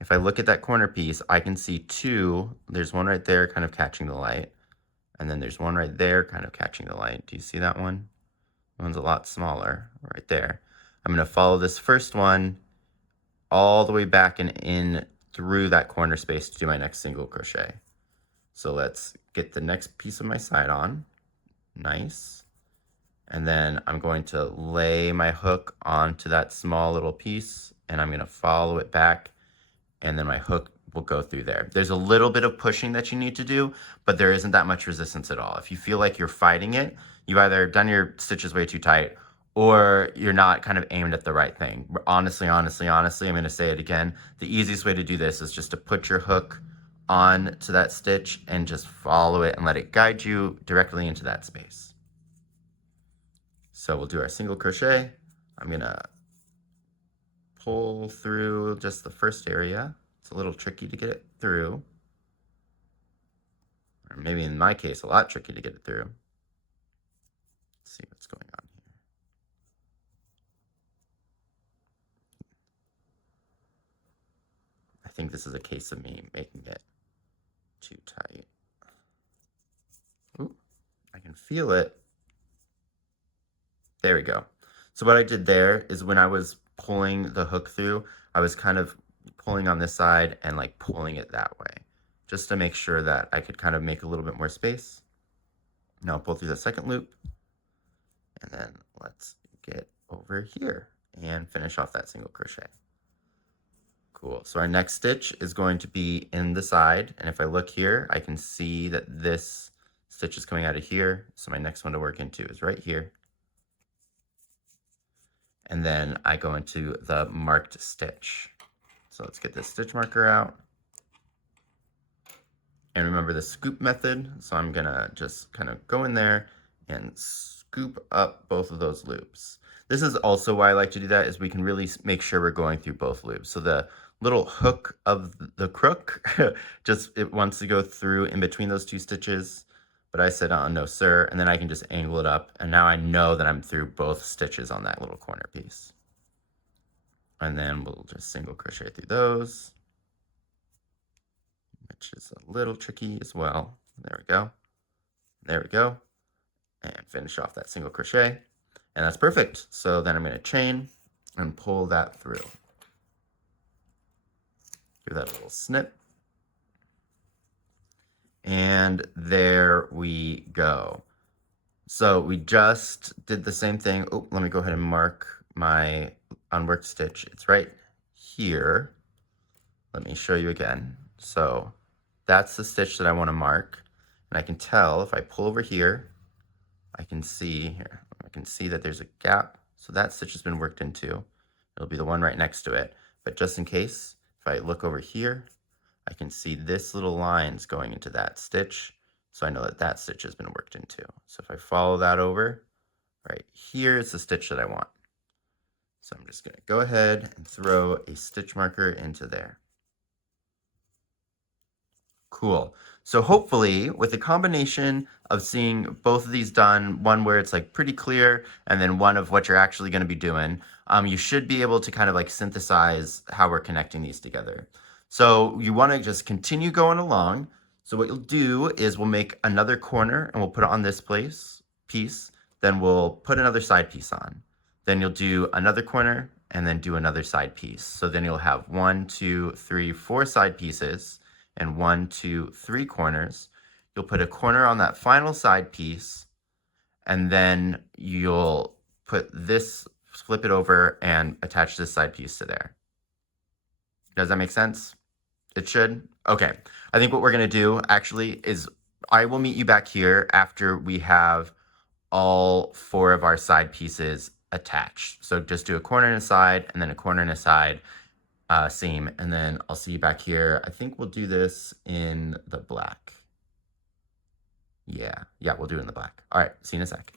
if I look at that corner piece, I can see two. There's one right there kind of catching the light. And then there's one right there kind of catching the light. Do you see that one? That one's a lot smaller right there. I'm going to follow this first one all the way back and in through that corner space to do my next single crochet. So let's get the next piece of my side on. Nice. And then I'm going to lay my hook onto that small little piece and I'm going to follow it back, and then my hook will go through there. There's a little bit of pushing that you need to do, but there isn't that much resistance at all. If you feel like you're fighting it, you've either done your stitches way too tight or you're not kind of aimed at the right thing. Honestly, I'm going to say it again. The easiest way to do this is just to put your hook on to that stitch and just follow it and let it guide you directly into that space. So we'll do our single crochet. I'm going to pull through just the first area. It's a little tricky to get it through. Or maybe in my case, a lot tricky to get it through. Let's see what's going on here. I think this is a case of me making it too tight. Ooh, I can feel it. There we go. So what I did there is when I was pulling the hook through, I was kind of pulling on this side and like pulling it that way, just to make sure that I could kind of make a little bit more space. Now I'll pull through the second loop, and then let's get over here and finish off that single crochet. Cool. So our next stitch is going to be in the side, and if I look here, I can see that this stitch is coming out of here. So my next one to work into is right here. And then I go into the marked stitch. So let's get this stitch marker out. And remember the scoop method. So I'm gonna just kind of go in there and scoop up both of those loops. This is also why I like to do that, is we can really make sure we're going through both loops. So the little hook of the crook, it wants to go through in between those two stitches. But I said, no sir, and then I can just angle it up, and now I know that I'm through both stitches on that little corner piece. And then we'll just single crochet through those, which is a little tricky as well. There we go. There we go. And finish off that single crochet. And that's perfect. So then I'm going to chain and pull that through. Give that a little snip. And there we go. So we just did the same thing. Oh, let me go ahead and mark my unworked stitch. It's right here. Let me show you again. So that's the stitch that I want to mark. And I can tell if I pull over here, I can see here, I can see that there's a gap. So that stitch has been worked into. It'll be the one right next to it. But just in case, if I look over here, I can see this little lines going into that stitch. So I know that that stitch has been worked into. So if I follow that over, right here is the stitch that I want. So I'm just going to go ahead and throw a stitch marker into there. Cool. So hopefully with a combination of seeing both of these done, one where it's like pretty clear and then one of what you're actually going to be doing, you should be able to kind of like synthesize how we're connecting these together. So you want to just continue going along. So what you'll do is we'll make another corner and we'll put it on this piece. Then we'll put another side piece on. Then you'll do another corner and then do another side piece. So then you'll have 1, 2, 3, 4 side pieces and 1, 2, 3 corners. You'll put a corner on that final side piece, and then you'll put this, flip it over, and attach this side piece to there. Does that make sense? It should? Okay. I think what we're going to do, actually, is I will meet you back here after we have all 4 of our side pieces attached. So just do a corner and a side, and then a corner and a side, seam, and then I'll see you back here. I think we'll do this in the black. Yeah, we'll do it in the black. All right, see you in a sec.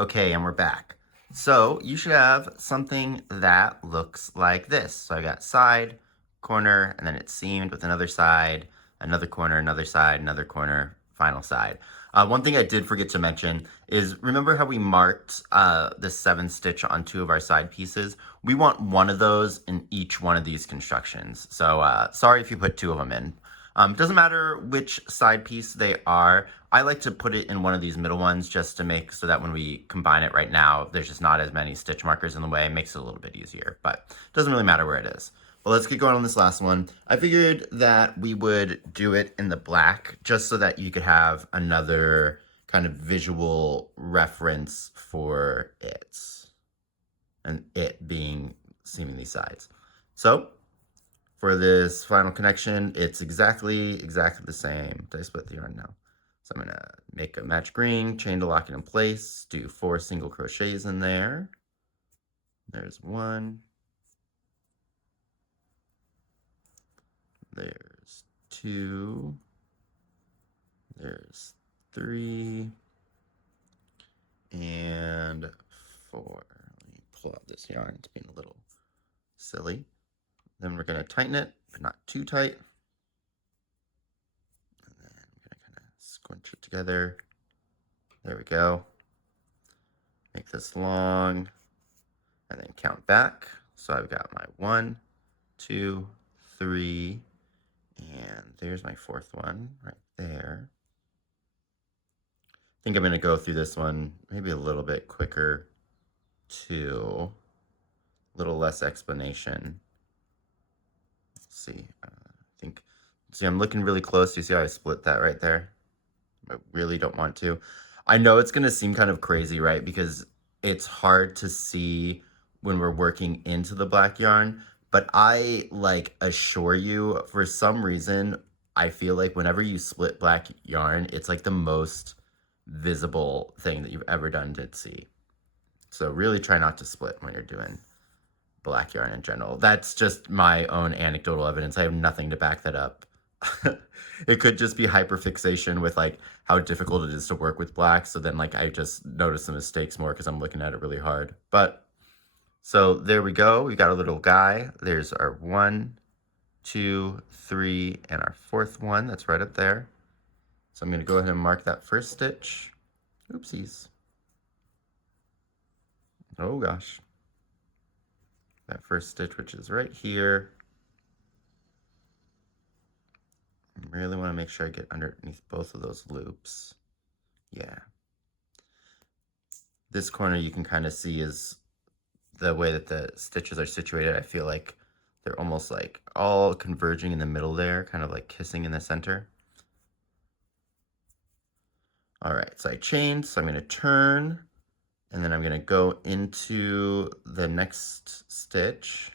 Okay, and we're back. So you should have something that looks like this. So I got side, corner, and then it's seamed with another side, another corner, another side, another corner, final side. One thing I did forget to mention is, remember how we marked the 7 stitch on 2 of our side pieces? We want one of those in each one of these constructions. So sorry if you put 2 of them in. Doesn't matter which side piece they are. I like to put it in one of these middle ones just to make so that when we combine it right now, there's just not as many stitch markers in the way. It makes it a little bit easier, but it doesn't really matter where it is. Well, let's get going on this last one. I figured that we would do it in the black just so that you could have another kind of visual reference for it, and it being seaming these sides. So for this final connection, it's exactly the same. Did I split the yarn? No. So I'm gonna make a magic ring, chain to lock it in place, do 4 single crochets in there. There's 1. There's 2. There's 3. And 4. Let me pull out this yarn. It's being a little silly. Then we're going to tighten it, but not too tight. And then I'm going to kind of squinch it together. There we go. Make this long. And then count back. So I've got my 1, 2, 3, and there's my 4th one right there. I think I'm going to go through this one maybe a little bit quicker too. A little less explanation. Let's see. See, I'm looking really close. You see how I split that right there? I really don't want to. I know it's going to seem kind of crazy, right? Because it's hard to see when we're working into the black yarn. But I assure you, for some reason, I feel like whenever you split black yarn, it's like the most visible thing that you've ever done to see. So really try not to split when you're doing black yarn in general. That's just my own anecdotal evidence. I have nothing to back that up. It could just be hyperfixation with how difficult it is to work with black. So then I just notice the mistakes more because I'm looking at it really hard. But so there we go. We got a little guy. There's our 1, 2, 3, and our 4th one. That's right up there. So I'm going to go ahead and mark that first stitch. Oopsies. Oh gosh. That first stitch, which is right here. I really want to make sure I get underneath both of those loops. Yeah. This corner you can kind of see is the way that the stitches are situated. I feel like they're almost like all converging in the middle there, kind of like kissing in the center. All right, so I chained, so I'm going to turn, and then I'm going to go into the next stitch.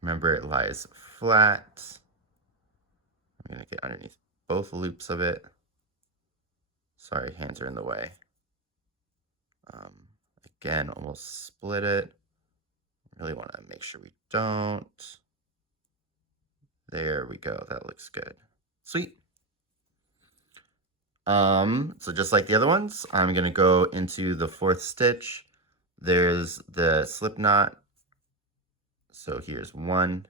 Remember, it lies flat. I'm going to get underneath both loops of it. Sorry, hands are in the way. Again, almost split it. Really want to make sure we don't. There we go. That looks good. Sweet. So just like the other ones, I'm going to go into the fourth stitch. There's the slip knot. So here's 1,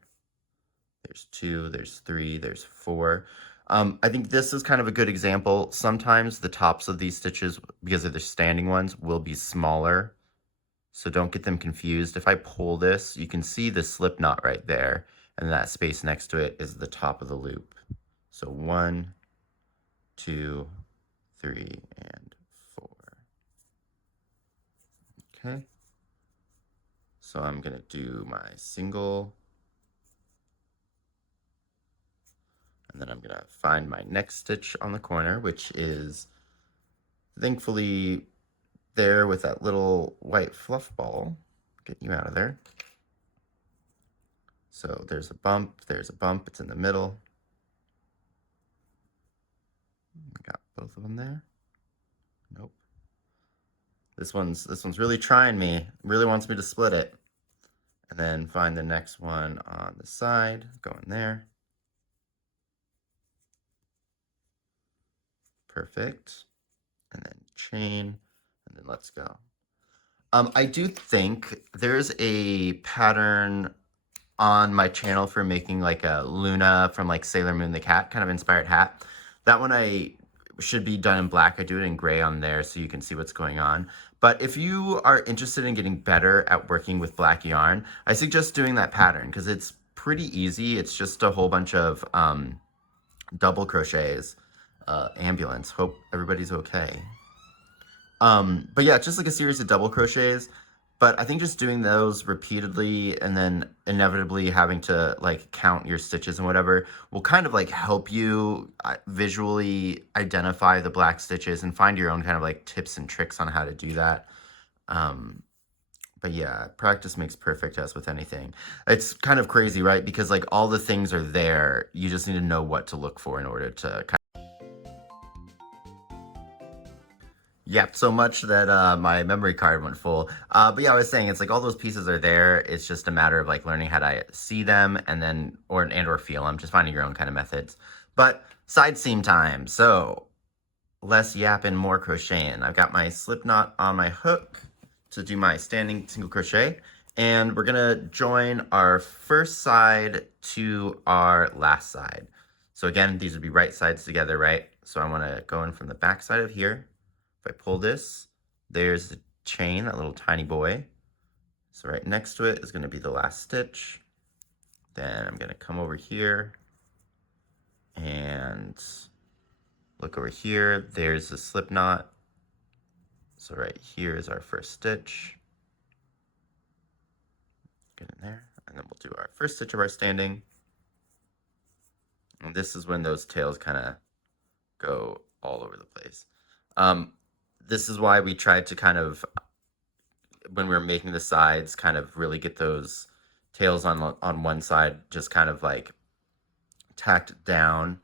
there's 2, there's 3, there's 4. I think this is kind of a good example. Sometimes the tops of these stitches, because of the standing ones, will be smaller. So don't get them confused. If I pull this, you can see the slip knot right there, and that space next to it is the top of the loop. So 1, 2, 3, and 4. Okay. So I'm going to do my single, and then I'm going to find my next stitch on the corner, which is thankfully there with that little white fluff ball. Get you out of there. So there's a bump, it's in the middle. We got both of them there. Nope. This one's really trying me. Really wants me to split it. And then find the next one on the side, go in there. Perfect. And then chain, and then let's go. I do think there's a pattern on my channel for making like a Luna from like Sailor Moon the Cat kind of inspired hat. That one I should be done in black. I do it in gray on there so you can see what's going on. But if you are interested in getting better at working with black yarn, I suggest doing that pattern because it's pretty easy. It's just a whole bunch of double crochets. Ambulance, hope everybody's okay. But yeah, just like a series of double crochets. But I think just doing those repeatedly and then inevitably having to like count your stitches and whatever will kind of like help you visually identify the black stitches and find your own kind of like tips and tricks on how to do that. But yeah, practice makes perfect, as with anything. It's kind of crazy, right? Because like all the things are there. You just need to know what to look for in order to kind of... Yep, so much that my memory card went full. But yeah, I was saying it's like all those pieces are there. It's just a matter of like learning how to see them and then or feel them, just finding your own kind of methods. But side seam time. So less yapping, more crocheting. I've got my slip knot on my hook to do my standing single crochet. And we're gonna join our first side to our last side. So again, these would be right sides together, right? So I wanna go in from the back side of here. If I pull this, there's the chain, that little tiny boy. So right next to it is going to be the last stitch. Then I'm going to come over here and look over here. There's the slip knot. So right here is our first stitch. Get in there, and then we'll do our first stitch of our standing. And this is when those tails kind of go all over the place. This is why we tried to kind of, when we were making the sides, kind of really get those tails on one side just kind of like tacked down,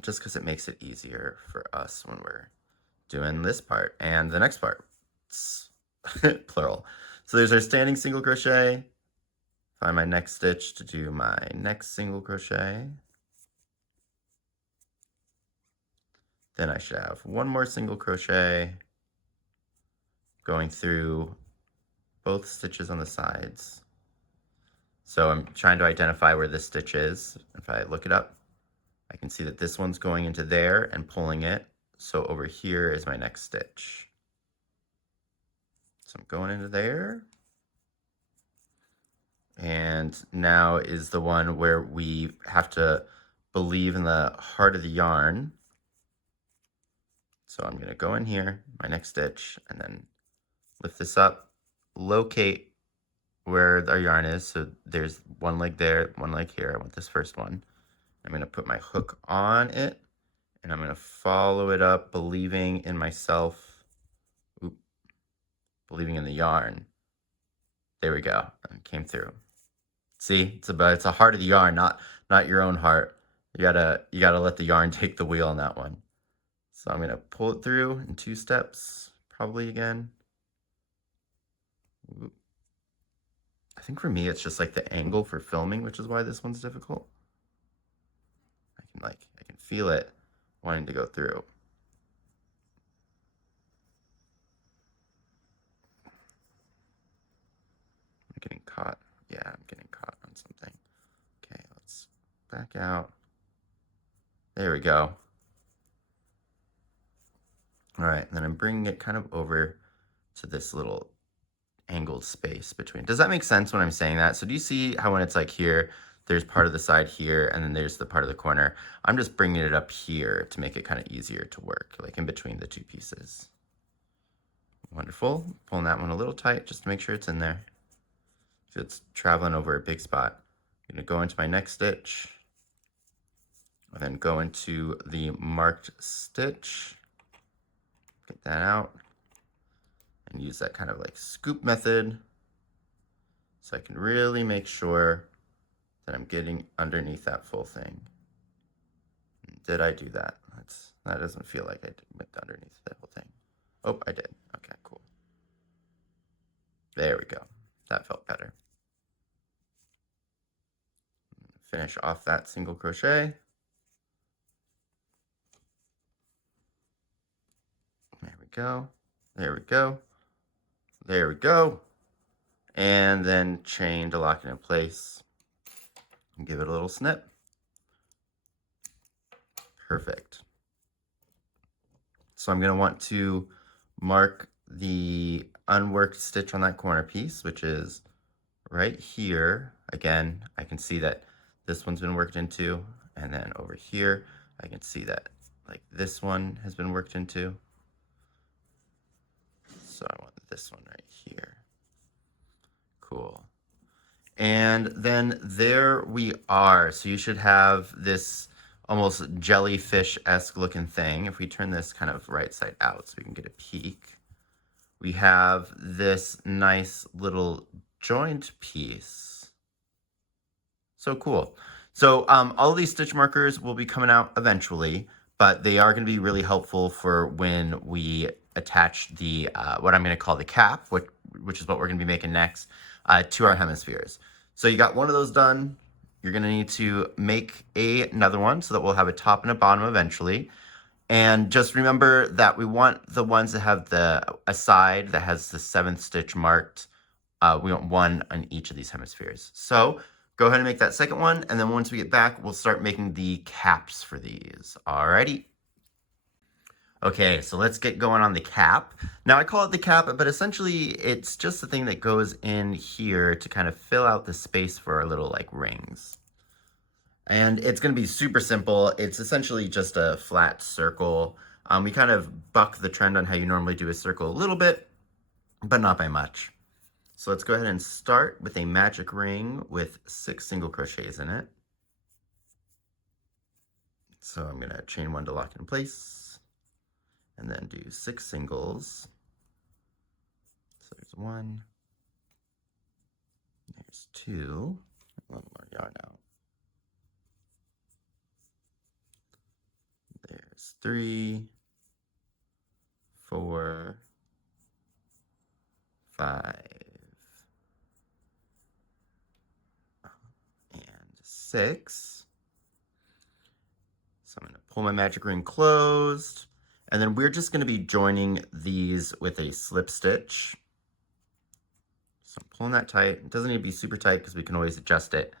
just because it makes it easier for us when we're doing this part and the next part. Plural. So there's our standing single crochet. Find my next stitch to do my next single crochet. Then I should have one more single crochet going through both stitches on the sides. So I'm trying to identify where this stitch is. If I look it up, I can see that this one's going into there and pulling it. So over here is my next stitch. So I'm going into there. And now is the one where we have to believe in the heart of the yarn. So I'm going to go in here, my next stitch, and then lift this up, locate where our yarn is. So there's one leg there, one leg here. I want this first one. I'm going to put my hook on it, and I'm going to follow it up, believing in myself, believing in the yarn. There we go. It came through. See, it's a heart of the yarn, not your own heart. You gotta let the yarn take the wheel on that one. So I'm gonna pull it through in 2 steps, probably again. I think for me it's just like the angle for filming, which is why this one's difficult. I can feel it wanting to go through. I'm getting caught. Yeah, I'm getting caught on something. Okay, let's back out. There we go. All right, then I'm bringing it kind of over to this little angled space between. Does that make sense when I'm saying that? So do you see how when it's like here, there's part of the side here, and then there's the part of the corner? I'm just bringing it up here to make it kind of easier to work, like in between the 2 pieces. Wonderful. Pulling that one a little tight just to make sure it's in there. So it's traveling over a big spot. I'm going to go into my next stitch, and then go into the marked stitch. Get that out. And use that kind of like scoop method so I can really make sure that I'm getting underneath that full thing. Did I do that? That doesn't feel like I went underneath that whole thing. Oh, I did. Okay, cool. There we go. That felt better. Finish off that single crochet. There we go. There we go. There we go. And then chain to lock it in place. And give it a little snip. Perfect. So I'm going to want to mark the unworked stitch on that corner piece, which is right here. Again, I can see that this one's been worked into, and then over here, I can see that like this one has been worked into. So I want this one right here. Cool. And then there we are. So you should have this almost jellyfish-esque looking thing. If we turn this kind of right side out so we can get a peek, we have this nice little joint piece. So cool. So all of these stitch markers will be coming out eventually, but they are going to be really helpful for when we attach the what I'm going to call the cap, which is what we're going to be making next, to our hemispheres. So you got one of those done. You're going to need to make another one so that we'll have a top and a bottom eventually. And just remember that we want the ones that have a side that has the 7th stitch marked. We want one on each of these hemispheres. So go ahead and make that second one, and then once we get back, we'll start making the caps for these. Alrighty. Okay, so let's get going on the cap. Now I call it the cap, but essentially it's just the thing that goes in here to kind of fill out the space for our little like rings. And it's going to be super simple. It's essentially just a flat circle. We kind of buck the trend on how you normally do a circle a little bit, but not by much. So let's go ahead and start with a magic ring with 6 single crochets in it. So I'm going to chain 1 to lock it in place, and then do 6 singles. So there's 1, there's 2, a little more yarn out. There's 3, 4, 5, and 6. So I'm going to pull my magic ring closed, and then we're just going to be joining these with a slip stitch. So I'm pulling that tight. It doesn't need to be super tight because we can always adjust it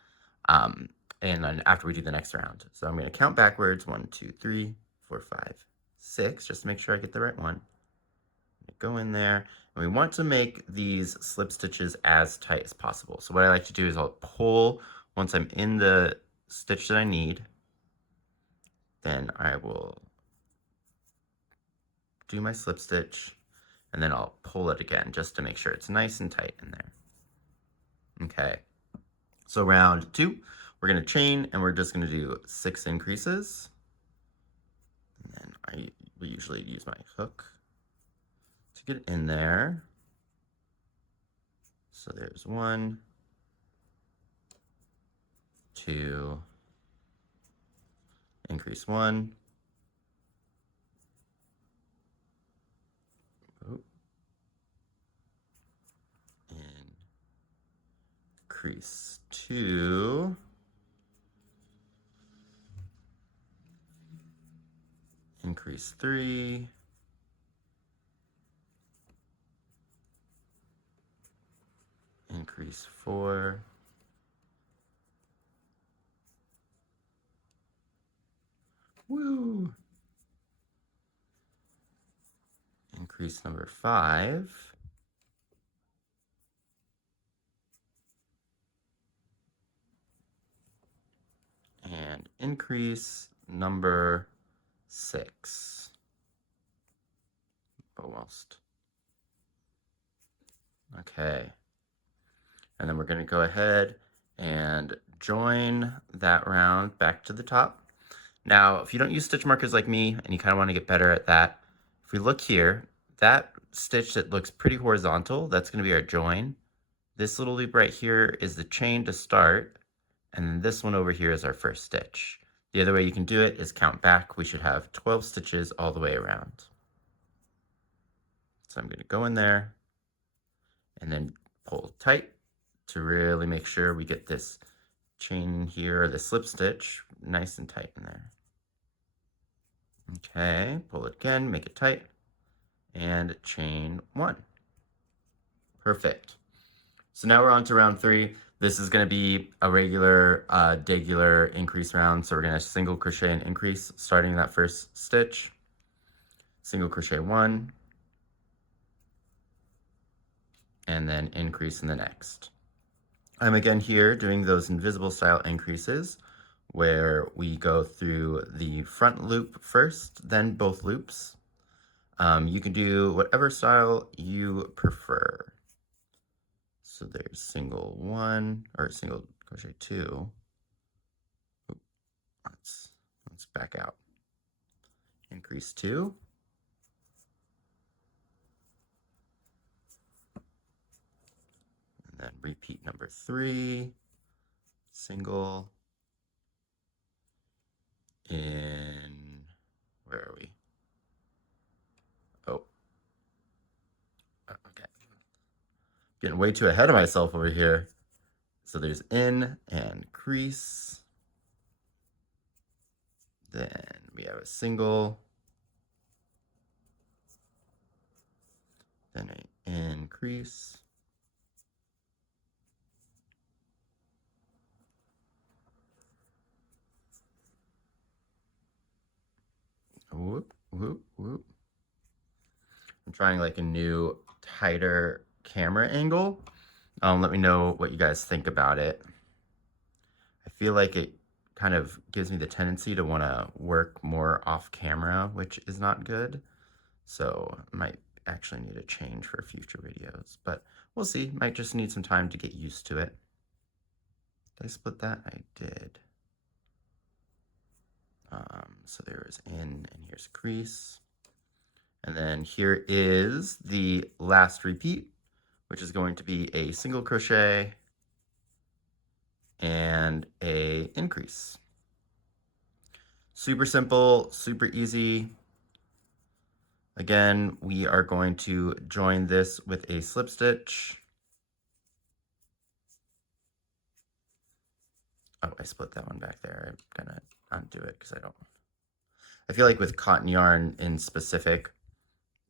and then after we do the next round. So I'm going to count backwards, 1, 2, 3, 4, 5, 6, just to make sure I get the right one. Go in there, and we want to make these slip stitches as tight as possible. So what I like to do is I'll pull once I'm in the stitch that I need, then I will do my slip stitch, and then I'll pull it again just to make sure it's nice and tight in there. Okay, so round 2, we're going to chain, and we're just going to do 6 increases. And then we usually use my hook to get in there. So there's 1, 2, increase 1, increase 2, increase 3, increase 4, woo, increase number 5, and increase number 6. Almost. Okay. And then we're going to go ahead and join that round back to the top. Now, if you don't use stitch markers like me and you kind of want to get better at that, if we look here, that stitch that looks pretty horizontal, that's going to be our join. This little loop right here is the chain to start, and then this one over here is our first stitch. The other way you can do it is count back. We should have 12 stitches all the way around. So I'm going to go in there and then pull tight to really make sure we get this chain here, or the slip stitch, nice and tight in there. Okay, pull it again, make it tight, and chain 1. Perfect. So now we're on to round 3. This is going to be a regular degular increase round. So we're going to single crochet and increase, starting that first stitch. Single crochet 1, and then increase in the next. I'm again here doing those invisible style increases where we go through the front loop first, then both loops. You can do whatever style you prefer. So there's single 1, or single crochet 2. Oop, let's back out. Increase 2. And then repeat number 3, single, in, where are we? Oh, okay. Getting way too ahead of myself over here. So there's in and crease. Then we have a single. Then a increase. Whoop, whoop, whoop. I'm trying like a new, tighter camera angle. Let me know what you guys think about it. I feel like it kind of gives me the tendency to want to work more off camera, which is not good. So I might actually need a change for future videos, but we'll see. Might just need some time to get used to it. Did I split that? I did. So there is in, and here's crease. And then here is the last repeat, which is going to be a single crochet and a increase. Super simple, super easy. Again, we are going to join this with a slip stitch. Oh, I split that one back there. I'm gonna undo it because I feel like with cotton yarn in specific,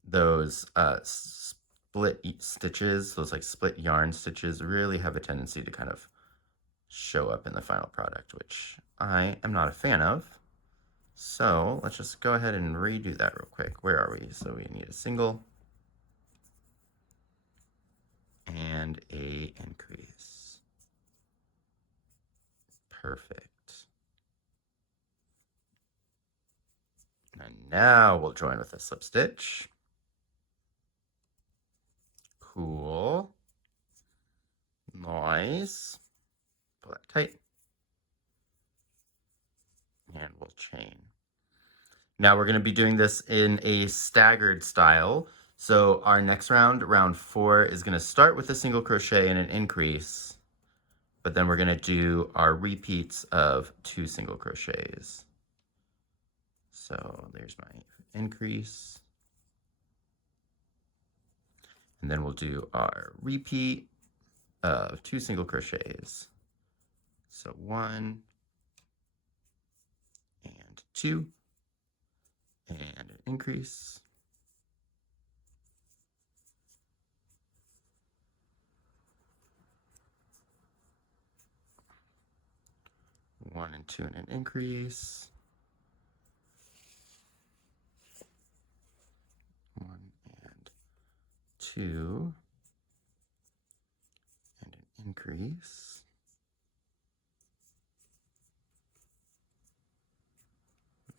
those split stitches, those like split yarn stitches really have a tendency to kind of show up in the final product, which I am not a fan of. So let's just go ahead and redo that real quick. Where are we? So we need a single and a increase. Perfect. And now we'll join with a slip stitch. Cool. Nice. Pull that tight. And we'll chain. Now we're going to be doing this in a staggered style. So our next round, round 4, is going to start with a single crochet and an increase. But then we're going to do our repeats of 2 single crochets. So there's my increase. And then we'll do our repeat of 2 single crochets. So 1 and 2 and an increase. One and 2 and an increase. 1 and 2 and an increase.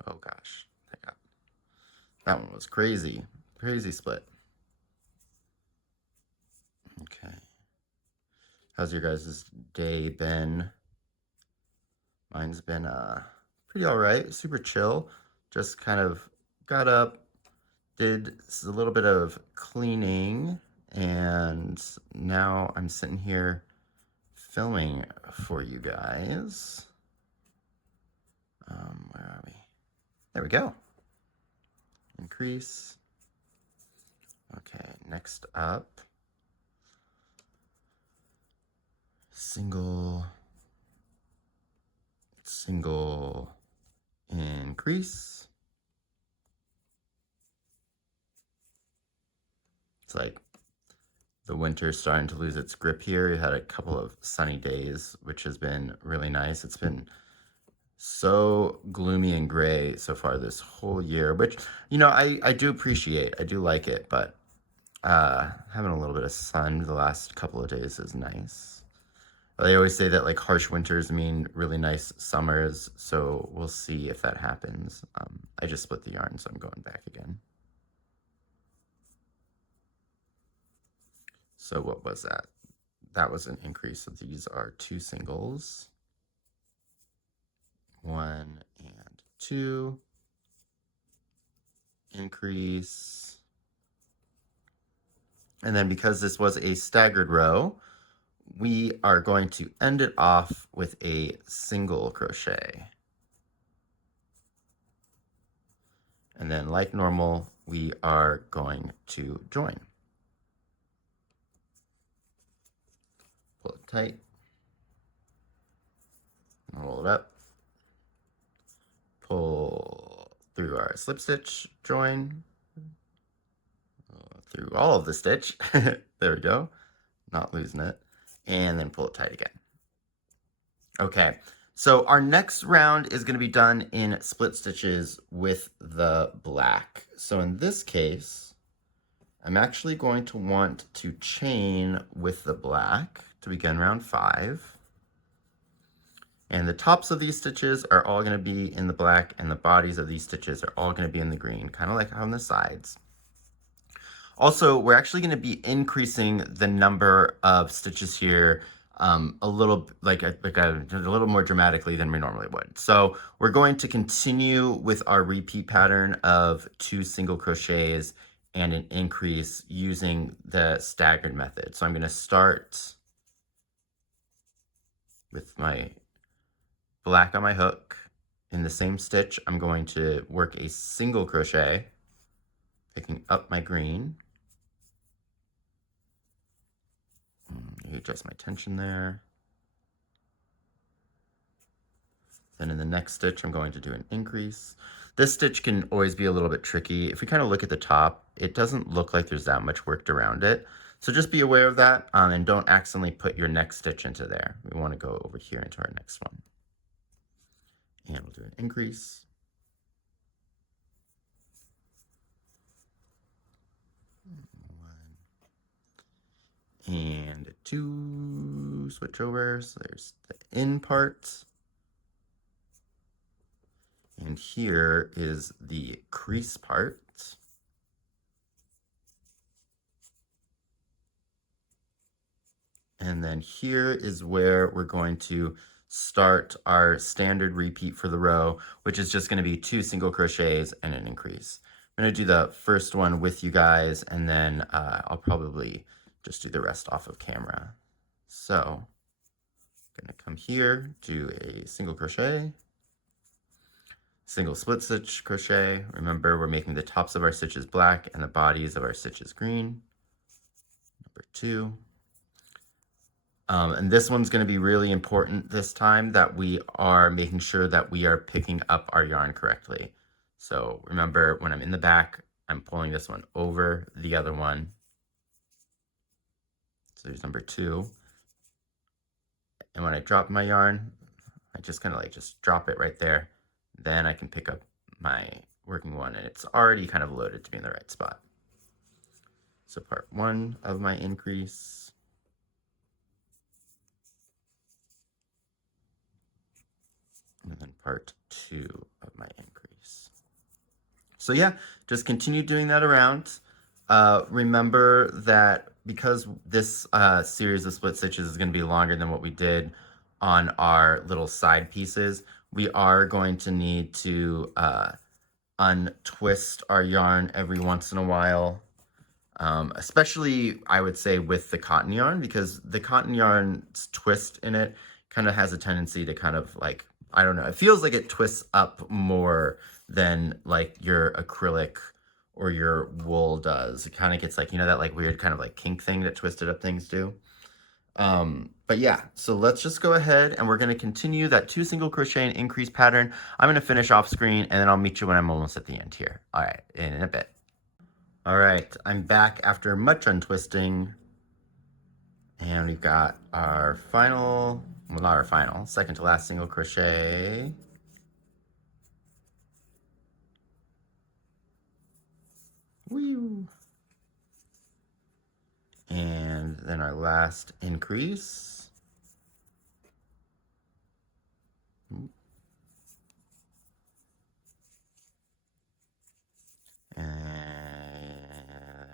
Oh gosh, that one was crazy. Crazy split. Okay. How's your guys' day been? Mine's been pretty all right, super chill. Just kind of got up, did a little bit of cleaning, and now I'm sitting here filming for you guys. Where are we? There we go. Increase. Okay, next up, single, increase. It's like the winter's starting to lose its grip here. We had a couple of sunny days, which has been really nice. It's been so gloomy and gray so far this whole year, which, you know, I do appreciate. I do like it, but having a little bit of sun the last couple of days is nice. They always say that like harsh winters mean really nice summers, so we'll see if that happens. I just split the yarn, so I'm going back again. So what was that? That was an increase. So these are 2 singles. 1 and 2. Increase. And then because this was a staggered row, we are going to end it off with a single crochet. And then like normal, we are going to join. Pull it tight, roll it up, pull through our slip stitch, join, through all of the stitch, there we go, not losing it, and then pull it tight again. Okay, so our next round is going to be done in split stitches with the black. So in this case, I'm actually going to want to chain with the black to begin round 5. And the tops of these stitches are all going to be in the black, and the bodies of these stitches are all going to be in the green, kind of like on the sides. Also, we're actually going to be increasing the number of stitches here a little more dramatically than we normally would. So we're going to continue with our repeat pattern of 2 single crochets and an increase using the staggered method. So I'm going to start with my black on my hook. In the same stitch, I'm going to work a single crochet, picking up my green. Adjust my tension there. Then in the next stitch, I'm going to do an increase. This stitch can always be a little bit tricky. If we kind of look at the top, it doesn't look like there's that much worked around it. So just be aware of that, and don't accidentally put your next stitch into there. We want to go over here into our next one. And we'll do an increase. And 2, switch over. So there's the in part. And here is the crease part. And then here is where we're going to start our standard repeat for the row, which is just going to be 2 single crochets and an increase. I'm going to do the first one with you guys, and then I'll probably just do the rest off of camera. So I'm going to come here, do a single crochet, single split stitch crochet. Remember, we're making the tops of our stitches black and the bodies of our stitches green. Number 2. And this one's going to be really important this time, that we are making sure that we are picking up our yarn correctly. So remember, when I'm in the back, I'm pulling this one over the other one. So there's number 2. And when I drop my yarn, I just kind of like just drop it right there. Then I can pick up my working one, and it's already kind of loaded to be in the right spot. So part 1 of my increase. And then part 2 of my increase. So yeah, just continue doing that around. Remember that because this series of split stitches is going to be longer than what we did on our little side pieces, we are going to need to untwist our yarn every once in a while. Especially, I would say, with the cotton yarn, because the cotton yarn's twist in it kind of has a tendency to kind of like, I don't know, it feels like it twists up more than like your acrylic or your wool does. It kind of gets like, you know, that like weird kind of like kink thing that twisted up things do. But yeah, so let's just go ahead and we're going to continue that 2 single crochet and increase pattern. I'm going to finish off screen, and then I'll meet you when I'm almost at the end here. All right, in a bit. All right, I'm back after much untwisting, and we've got our final, well, not our final, second to last single crochet. Woo! And then our last increase. And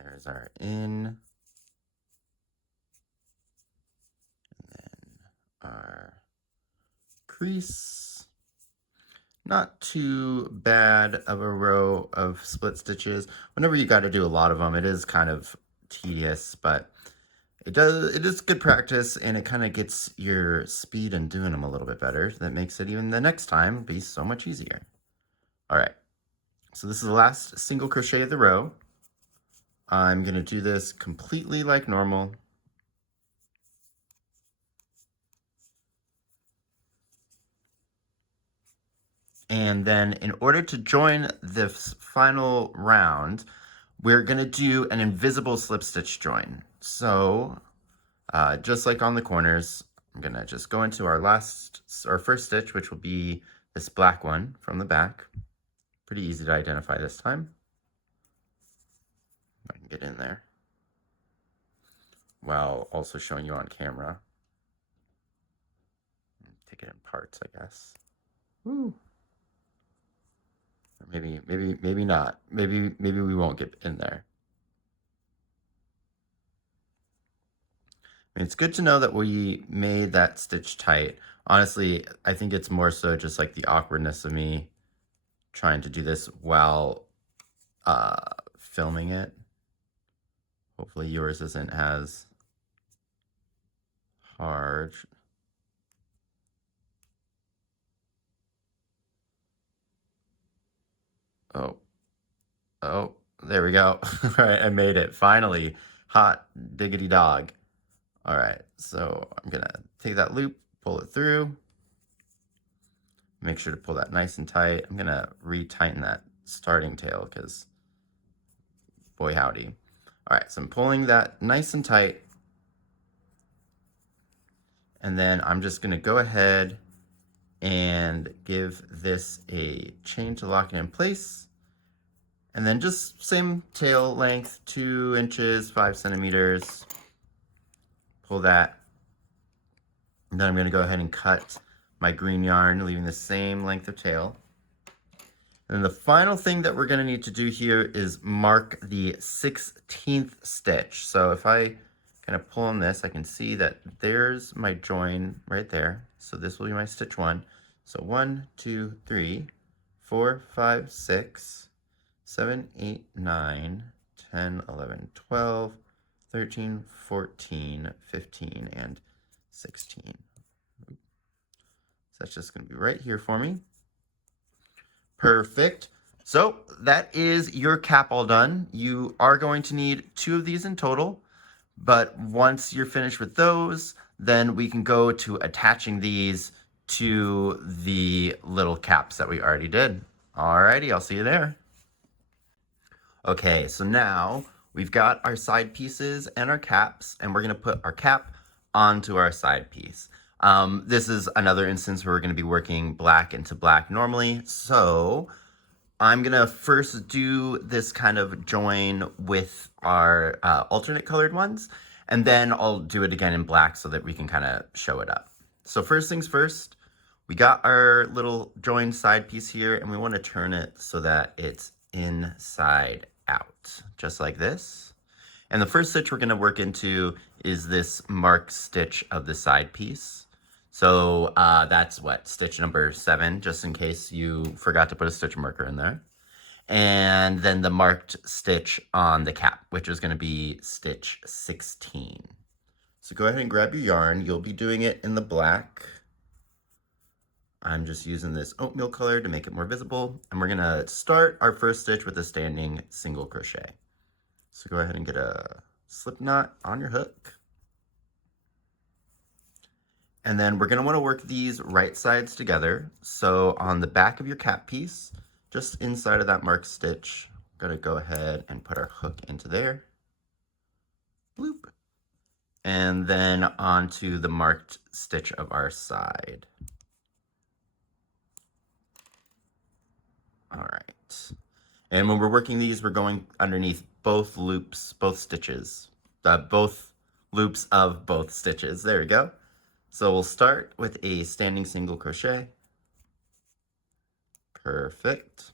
there's our in. And then our crease. Not too bad of a row of split stitches. Whenever you got to do a lot of them, it is kind of tedious, but it is good practice, and it kind of gets your speed in doing them a little bit better. That makes it even the next time be so much easier. All right, so this is the last single crochet of the row. I'm going to do this completely like normal. And then in order to join this final round, we're going to do an invisible slip stitch join. So just like on the corners, I'm going to just go into our first stitch, which will be this black one from the back. Pretty easy to identify this time. I can get in there while also showing you on camera. Take it in parts, I guess. Woo. Or maybe not. Maybe we won't get in there. I mean, it's good to know that we made that stitch tight. Honestly, I think it's more so just like the awkwardness of me trying to do this while filming it. Hopefully yours isn't as hard. Oh, there we go. All right, I made it, finally. Hot diggity dog. All right, so I'm gonna take that loop, pull it through. Make sure to pull that nice and tight. I'm gonna retighten that starting tail because boy howdy. All right, so I'm pulling that nice and tight. And then I'm just gonna go ahead and give this a chain to lock it in place. And then just same tail length, 2 inches, 5 centimeters. Pull that. And then I'm gonna go ahead and cut my green yarn, leaving the same length of tail. And the final thing that we're going to need to do here is mark the 16th stitch. So if I kind of pull on this, I can see that there's my join right there. So this will be my stitch 1. So 1, 2, 3, 4, 5, 6, 7, 8, 9, 10, 11, 12, 13, 14, 15, and 16. So that's just going to be right here for me. Perfect. So that is your cap all done. You are going to need 2 of these in total, but once you're finished with those, then we can go to attaching these to the little caps that we already did. Alrighty, I'll see you there. Okay, so now we've got our side pieces and our caps, and we're gonna put our cap onto our side piece. This is another instance where we're going to be working black into black normally. So I'm going to first do this kind of join with our alternate colored ones, and then I'll do it again in black so that we can kind of show it up. So first things first, we got our little joined side piece here, and we want to turn it so that it's inside out, just like this. And the first stitch we're going to work into is this marked stitch of the side piece. So that's what, stitch number 7, just in case you forgot to put a stitch marker in there. And then the marked stitch on the cap, which is going to be stitch 16. So go ahead and grab your yarn. You'll be doing it in the black. I'm just using this oatmeal color to make it more visible. And we're going to start our first stitch with a standing single crochet. So go ahead and get a slip knot on your hook. And then we're going to want to work these right sides together. So on the back of your cap piece, just inside of that marked stitch, we're going to go ahead and put our hook into there. Bloop. And then onto the marked stitch of our side. All right. And when we're working these, we're going underneath both loops, both stitches, both loops of both stitches. There we go. So we'll start with a standing single crochet. Perfect.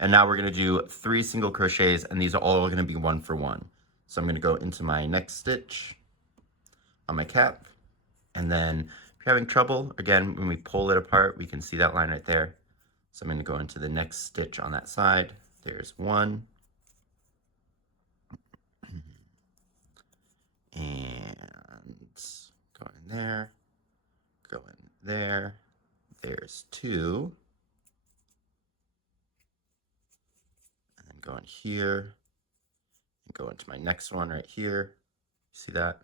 And now we're going to do 3 single crochets, and these are all going to be 1 for 1. So I'm going to go into my next stitch on my cap, and then if you're having trouble, again, when we pull it apart, we can see that line right there. So I'm going to go into the next stitch on that side. There's 1. And go in there, go in there, there's 2. And then go in here, and go into my next one right here. See that?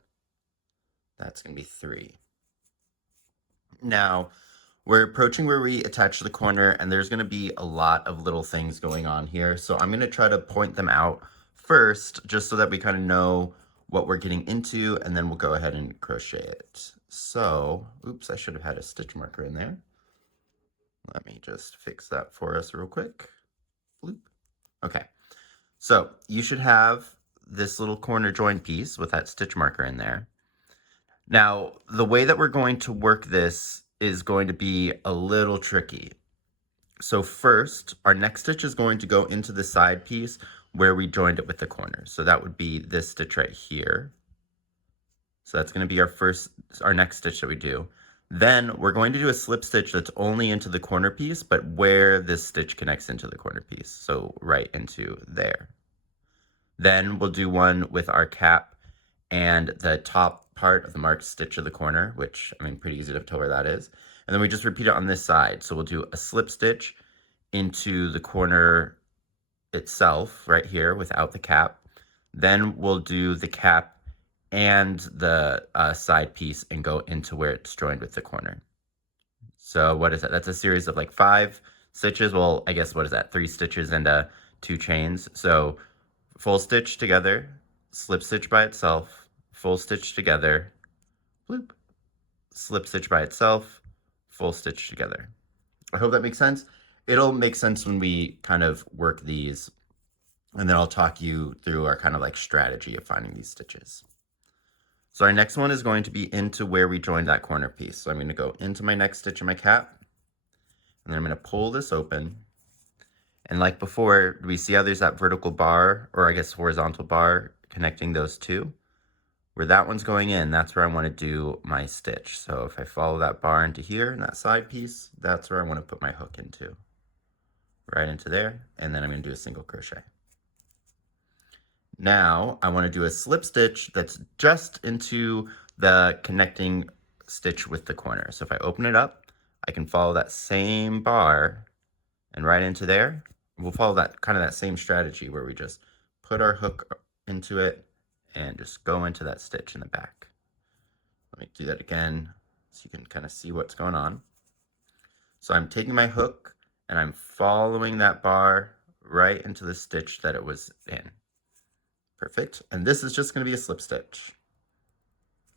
That's going to be 3. Now, we're approaching where we attach the corner, and there's going to be a lot of little things going on here. So I'm going to try to point them out first, just so that we kind of know what we're getting into, and then we'll go ahead and crochet it. So, oops, I should have had a stitch marker in there. Let me just fix that for us real quick. Bloop. Okay, so you should have this little corner join piece with that stitch marker in there. Now, the way that we're going to work this is going to be a little tricky. So first, our next stitch is going to go into the side piece where we joined it with the corner. So that would be this stitch right here. So that's going to be our next stitch that we do. Then we're going to do a slip stitch that's only into the corner piece, but where this stitch connects into the corner piece. So right into there. Then we'll do one with our cap and the top part of the marked stitch of the corner, which, I mean, pretty easy to tell where that is. And then we just repeat it on this side. So we'll do a slip stitch into the corner itself right here without the cap. Then we'll do the cap and the side piece and go into where it's joined with the corner. So what is that? That's a series of like 5 stitches. Well, I guess what is that? 3 stitches and 2 chains. So full stitch together, slip stitch by itself, full stitch together, bloop, slip stitch by itself, full stitch together. I hope that makes sense. It'll make sense when we kind of work these, and then I'll talk you through our kind of like strategy of finding these stitches. So our next one is going to be into where we joined that corner piece. So I'm going to go into my next stitch in my cap, and then I'm going to pull this open, And like before, do we see how there's that vertical bar, or I guess horizontal bar connecting those two? Where that one's going in, that's where I want to do my stitch. So if I follow that bar into here, and that side piece, that's where I want to put my hook into. Right into there, and then I'm going to do a single crochet. Now I want to do a slip stitch that's just into the connecting stitch with the corner. So if I open it up, I can follow that same bar and right into there. We'll follow that kind of that same strategy where we just put our hook into it and just go into that stitch in the back. Let me do that again so you can kind of see what's going on. So I'm taking my hook and I'm following that bar right into the stitch that it was in. Perfect. And this is just going to be a slip stitch.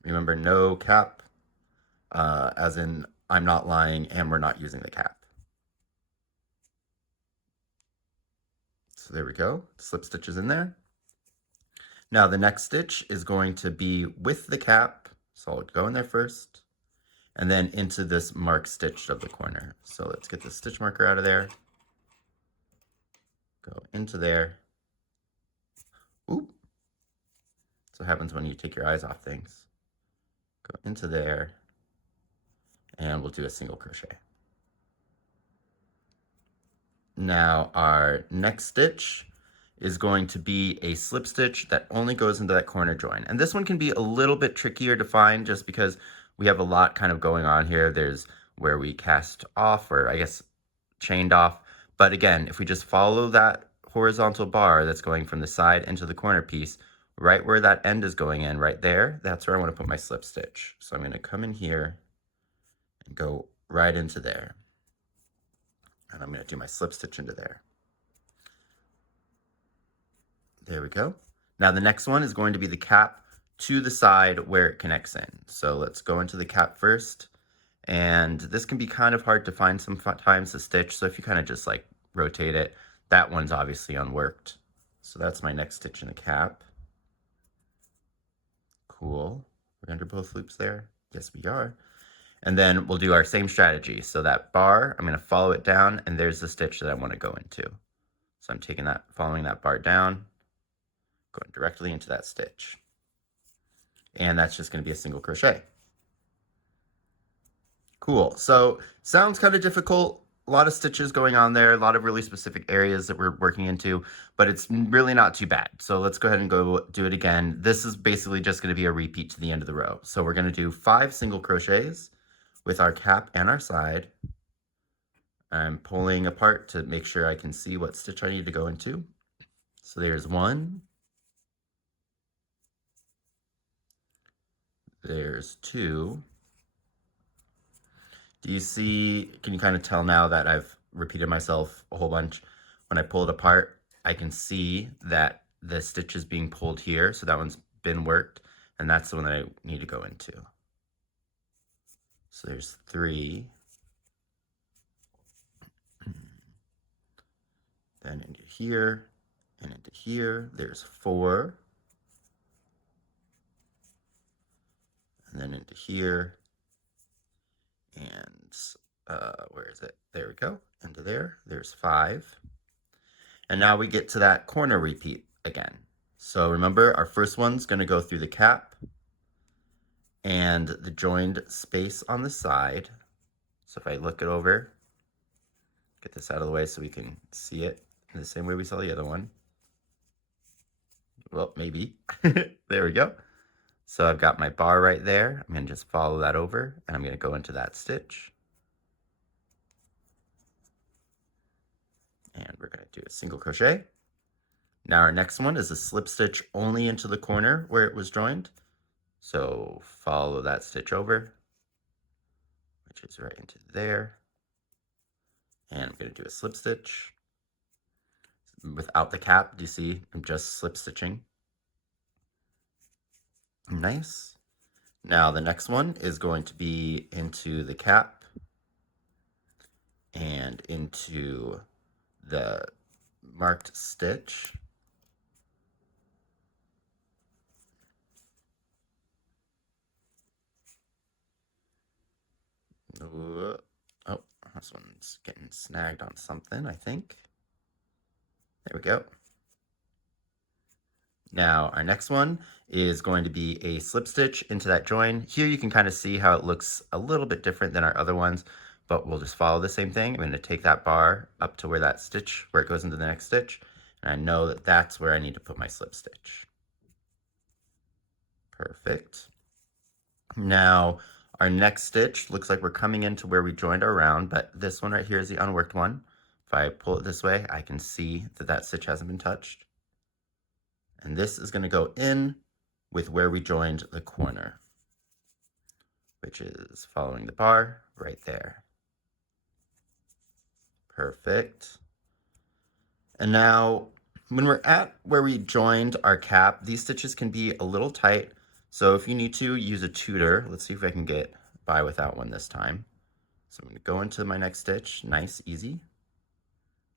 Remember, no cap, as in I'm not lying and we're not using the cap. So there we go. Slip stitch is in there. Now the next stitch is going to be with the cap. So I'll go in there first and then into this mark stitch of the corner. So let's get the stitch marker out of there. Go into there. Oop. That's what happens when you take your eyes off things. Go into there and we'll do a single crochet. Now our next stitch is going to be a slip stitch that only goes into that corner join. And this one can be a little bit trickier to find just because we have a lot kind of going on here. There's where we cast off, or I guess chained off. But again, if we just follow that horizontal bar that's going from the side into the corner piece, right where that end is going in, right there, that's where I want to put my slip stitch. So I'm going to come in here and go right into there. And I'm going to do my slip stitch into there. There we go. Now the next one is going to be the cap to the side where it connects in. So let's go into the cap first. And this can be kind of hard to find sometimes, the stitch. So if you kind of just like rotate it, that one's obviously unworked. So that's my next stitch in the cap. Cool. We're under both loops there. Yes, we are. And then we'll do our same strategy. So that bar, I'm going to follow it down, and there's the stitch that I want to go into. So I'm taking that, following that bar down, going directly into that stitch. And that's just going to be a single crochet. Cool. So sounds kind of difficult. A lot of stitches going on there, a lot of really specific areas that we're working into, but it's really not too bad. So let's go ahead and go do it again. This is basically just going to be a repeat to the end of the row. So we're going to do 5 single crochets with our cap and our side. I'm pulling apart to make sure I can see what stitch I need to go into. So there's 1. There's 2. Do you see, can you kind of tell now that I've repeated myself a whole bunch? When I pull it apart, I can see that the stitch is being pulled here. So that one's been worked, and that's the one that I need to go into. So there's 3. Then into here and into here, there's 4. And then into here. And where is it? There we go. Into there. There's 5. And now we get to that corner repeat again. So remember, our first one's going to go through the cap and the joined space on the side. So if I look it over, get this out of the way so we can see it in the same way we saw the other one. Well, maybe. There we go. So I've got my bar right there. I'm going to just follow that over, and I'm going to go into that stitch. And we're going to do a single crochet. Now our next one is a slip stitch only into the corner where it was joined. So follow that stitch over, which is right into there. And I'm going to do a slip stitch. Without the cap, do you see? I'm just slip stitching. Nice. Now the next one is going to be into the cap and into the marked stitch. Oh, this one's getting snagged on something, I think. There we go. Now our next one is going to be a slip stitch into that join. Here you can kind of see how it looks a little bit different than our other ones, but we'll just follow the same thing. I'm going to take that bar up to where that stitch, where it goes into the next stitch, and I know that that's where I need to put my slip stitch. Perfect. Now our next stitch looks like we're coming into where we joined our round, but this one right here is the unworked one. If I pull it this way, I can see that that stitch hasn't been touched. And this is going to go in with where we joined the corner, which is following the bar right there. Perfect. And now when we're at where we joined our cap, these stitches can be a little tight. So if you need to, use a tutor. Let's see if I can get by without one this time. So I'm going to go into my next stitch, nice, easy,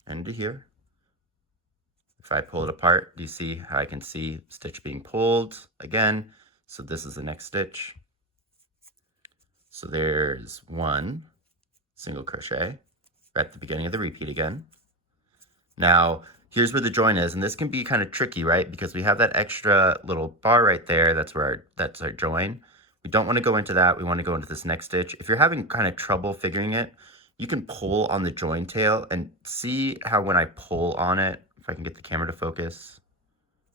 into here. If I pull it apart, do you see how I can see stitch being pulled again? So this is the next stitch. So there's one single crochet at the beginning of the repeat again. Now, here's where the join is, and this can be kind of tricky, right? Because we have that extra little bar right there, that's our join. We don't want to go into that, we want to go into this next stitch. If you're having kind of trouble figuring it, you can pull on the join tail and see how when I pull on it, if I can get the camera to focus,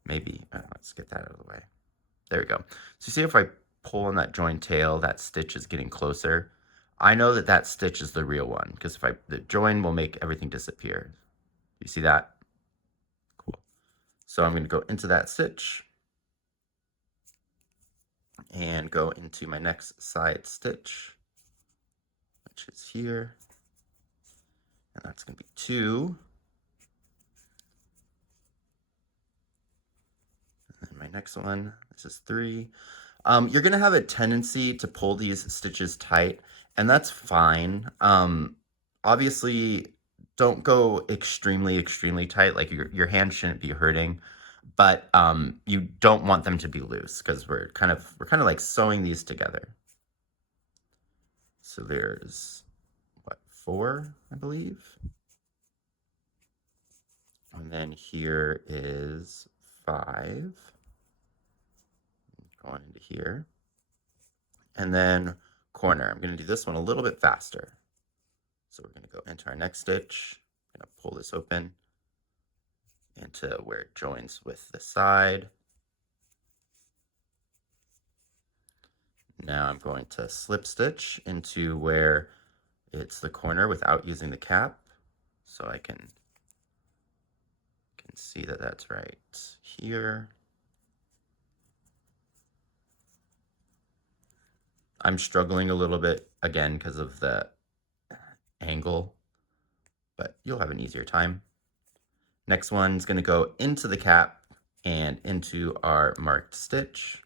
maybe, let's get that out of the way. There we go. So you see if I pull on that join tail, that stitch is getting closer. I know that that stitch is the real one, because the join will make everything disappear. You see that? Cool. So I'm going to go into that stitch and go into my next side stitch, which is here. And that's going to be 2. And then my next one, this is 3. You're going to have a tendency to pull these stitches tight, and that's fine. Obviously, don't go extremely tight, like your hand shouldn't be hurting, but you don't want them to be loose because we're kind of like sewing these together. So there's what, 4, I believe. And then here is 5 going into here. And then corner. I'm going to do this one a little bit faster. So we're going to go into our next stitch. I'm going to pull this open into where it joins with the side. Now I'm going to slip stitch into where it's the corner without using the cap, so I can see that that's right here. I'm struggling a little bit again because of the angle, but you'll have an easier time. Next one's going to go into the cap and into our marked stitch.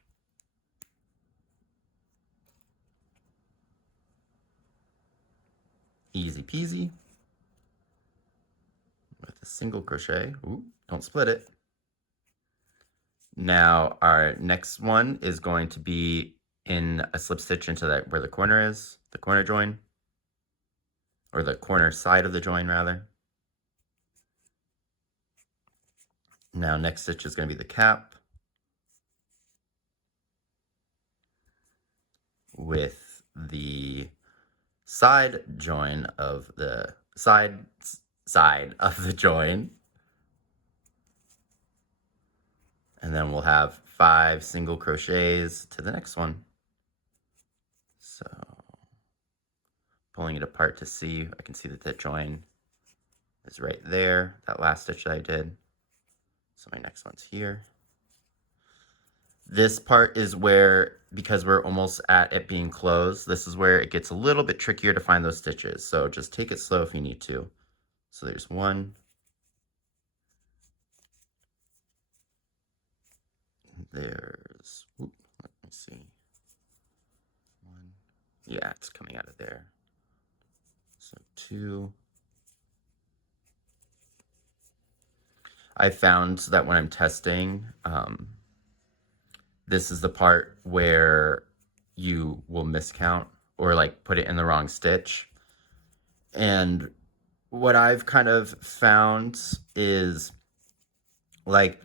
Easy peasy with a single crochet. Ooh, don't split it. Now our next one is going to be in a slip stitch into that where the corner is, the corner join, or the corner side of the join rather. Now next stitch is going to be the cap with the side join of the side of the join. And then we'll have 5 single crochets to the next one. So pulling it apart to see, I can see that the join is right there, that last stitch that I did. So my next one's here. This part is where, because we're almost at it being closed, this is where it gets a little bit trickier to find those stitches. So just take it slow if you need to. So there's 1. There's, let me see. 1. Yeah, it's coming out of there. So 2. I found that when I'm testing, this is the part where you will miscount or like put it in the wrong stitch. And what I've kind of found is like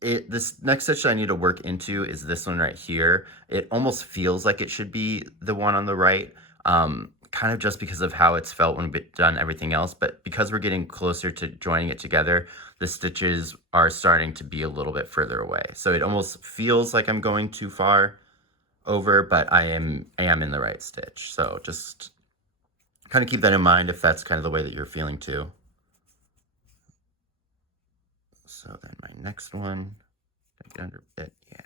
this next stitch that I need to work into is this one right here. It almost feels like it should be the one on the right, kind of just because of how it's felt when we've done everything else. But because we're getting closer to joining it together, the stitches are starting to be a little bit further away. So it almost feels like I'm going too far over, but I am in the right stitch. So just kind of keep that in mind if that's kind of the way that you're feeling too. So then my next one, get under a bit, yeah.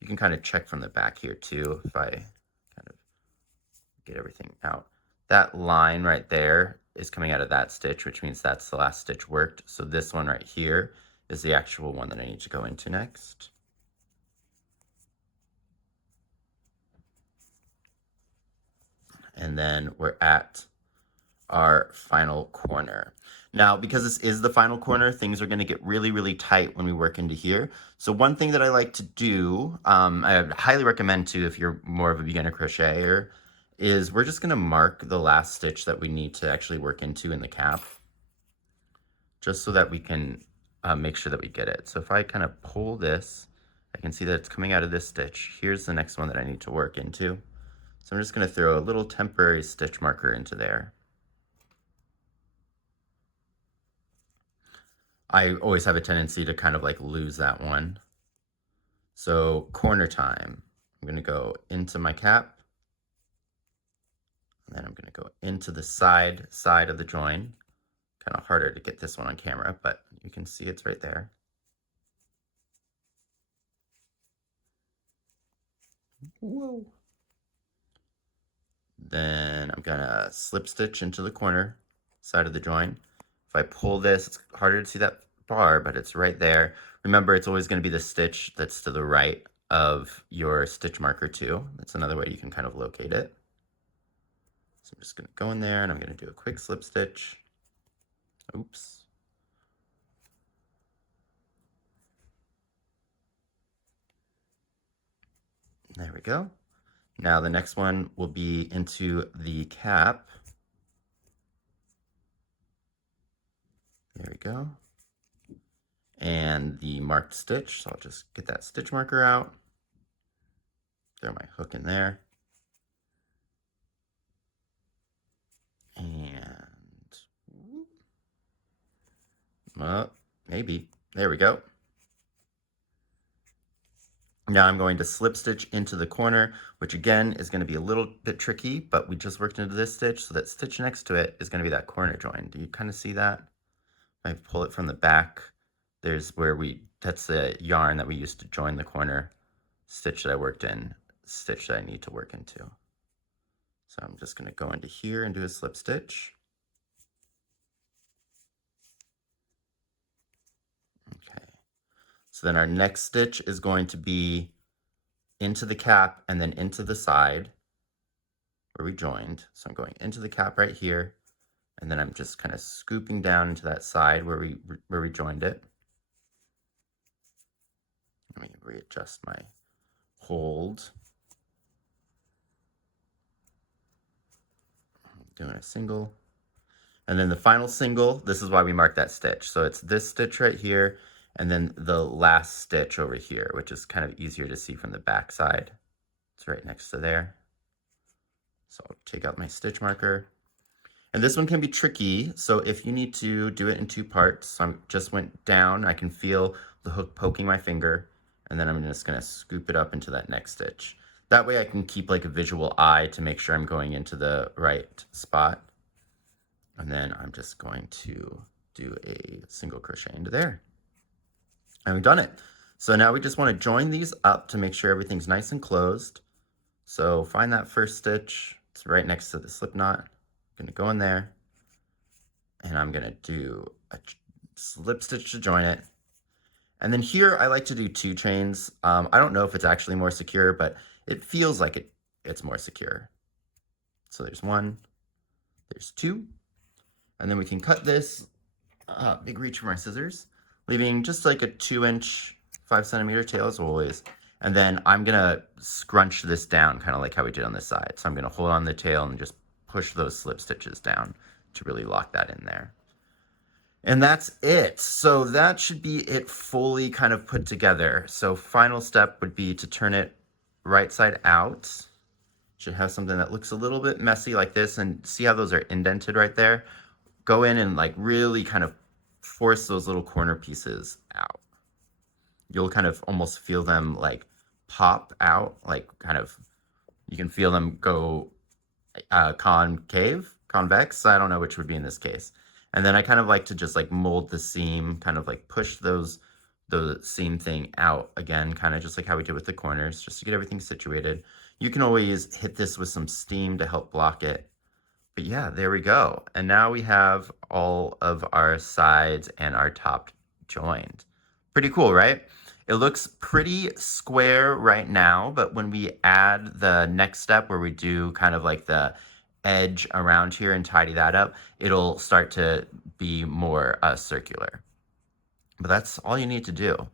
You can kind of check from the back here too, if I kind of get everything out. That line right there is coming out of that stitch, which means that's the last stitch worked. So this one right here is the actual one that I need to go into next. And then we're at our final corner. Now, because this is the final corner, things are going to get really, really tight when we work into here. So one thing that I like to do, I highly recommend too, if you're more of a beginner crocheter, is we're just going to mark the last stitch that we need to actually work into in the cap, just so that we can make sure that we get it. So if I kind of pull this, I can see that it's coming out of this stitch. Here's the next one that I need to work into. So I'm just going to throw a little temporary stitch marker into there. I always have a tendency to kind of like lose that one. So corner time, I'm going to go into my cap, and then I'm going to go into the side of the join. Kind of harder to get this one on camera, but you can see it's right there. Whoa. Then I'm going to slip stitch into the corner side of the join. If I pull this, it's harder to see that bar, but it's right there. Remember, it's always going to be the stitch that's to the right of your stitch marker too. That's another way you can kind of locate it. So I'm just going to go in there and I'm going to do a quick slip stitch. Oops. There we go. Now the next one will be into the cap. There we go. And the marked stitch, so I'll just get that stitch marker out. Throw my hook in there. And, maybe, there we go. Now I'm going to slip stitch into the corner, which again is going to be a little bit tricky, but we just worked into this stitch, so that stitch next to it is going to be that corner join. Do you kind of see that? If I pull it from the back, there's where that's the yarn that we used to join the corner stitch that I worked in, stitch that I need to work into. So I'm just going to go into here and do a slip stitch. Okay. So then our next stitch is going to be into the cap and then into the side where we joined. So I'm going into the cap right here, and then I'm just kind of scooping down into that side where we joined it. Let me readjust my hold. I'm doing a single. And then the final single, this is why we marked that stitch. So it's this stitch right here, and then the last stitch over here, which is kind of easier to see from the back side. It's right next to there. So I'll take out my stitch marker. And this one can be tricky, so if you need to do it in two parts, so I just went down, I can feel the hook poking my finger, and then I'm just gonna scoop it up into that next stitch. That way I can keep like a visual eye to make sure I'm going into the right spot. And then I'm just going to do a single crochet into there. And we've done it. So now we just want to join these up to make sure everything's nice and closed. So find that first stitch. It's right next to the slip knot. I'm going to go in there, and I'm going to do a slip stitch to join it. And then here I like to do 2 chains. I don't know if it's actually more secure, but it feels like it's more secure. So there's 1, there's 2. And then we can cut this, big reach for my scissors, leaving just like a 2-inch, 5-centimeter tail as always. And then I'm gonna scrunch this down, kind of like how we did on this side. So I'm gonna hold on the tail and just push those slip stitches down to really lock that in there. And that's it. So that should be it fully kind of put together. So final step would be to turn it right side out. Should have something that looks a little bit messy like this, and see how those are indented right there? Go in and like really kind of force those little corner pieces out. You'll kind of almost feel them like pop out, like kind of, you can feel them go convex. I don't know which would be in this case. And then I kind of like to just like mold the seam, kind of like push the seam thing out again, kind of just like how we did with the corners, just to get everything situated. You can always hit this with some steam to help block it. But yeah, there we go. And now we have all of our sides and our top joined. Pretty cool, right? It looks pretty square right now, but when we add the next step where we do kind of like the edge around here and tidy that up, it'll start to be more circular. But that's all you need to do.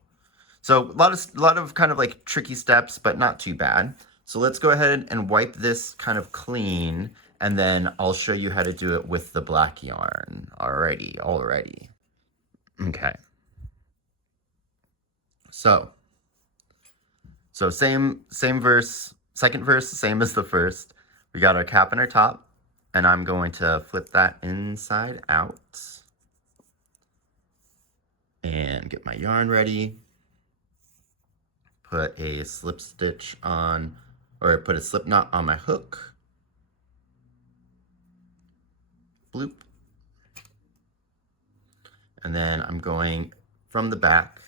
So a lot of kind of like tricky steps, but not too bad. So let's go ahead and wipe this kind of clean, and then I'll show you how to do it with the black yarn. Alrighty. Okay. So same verse, second verse, same as the first. We got our cap and our top, and I'm going to flip that inside out and get my yarn ready. Put a slip stitch on, or put a slip knot on my hook. Bloop. And then I'm going from the back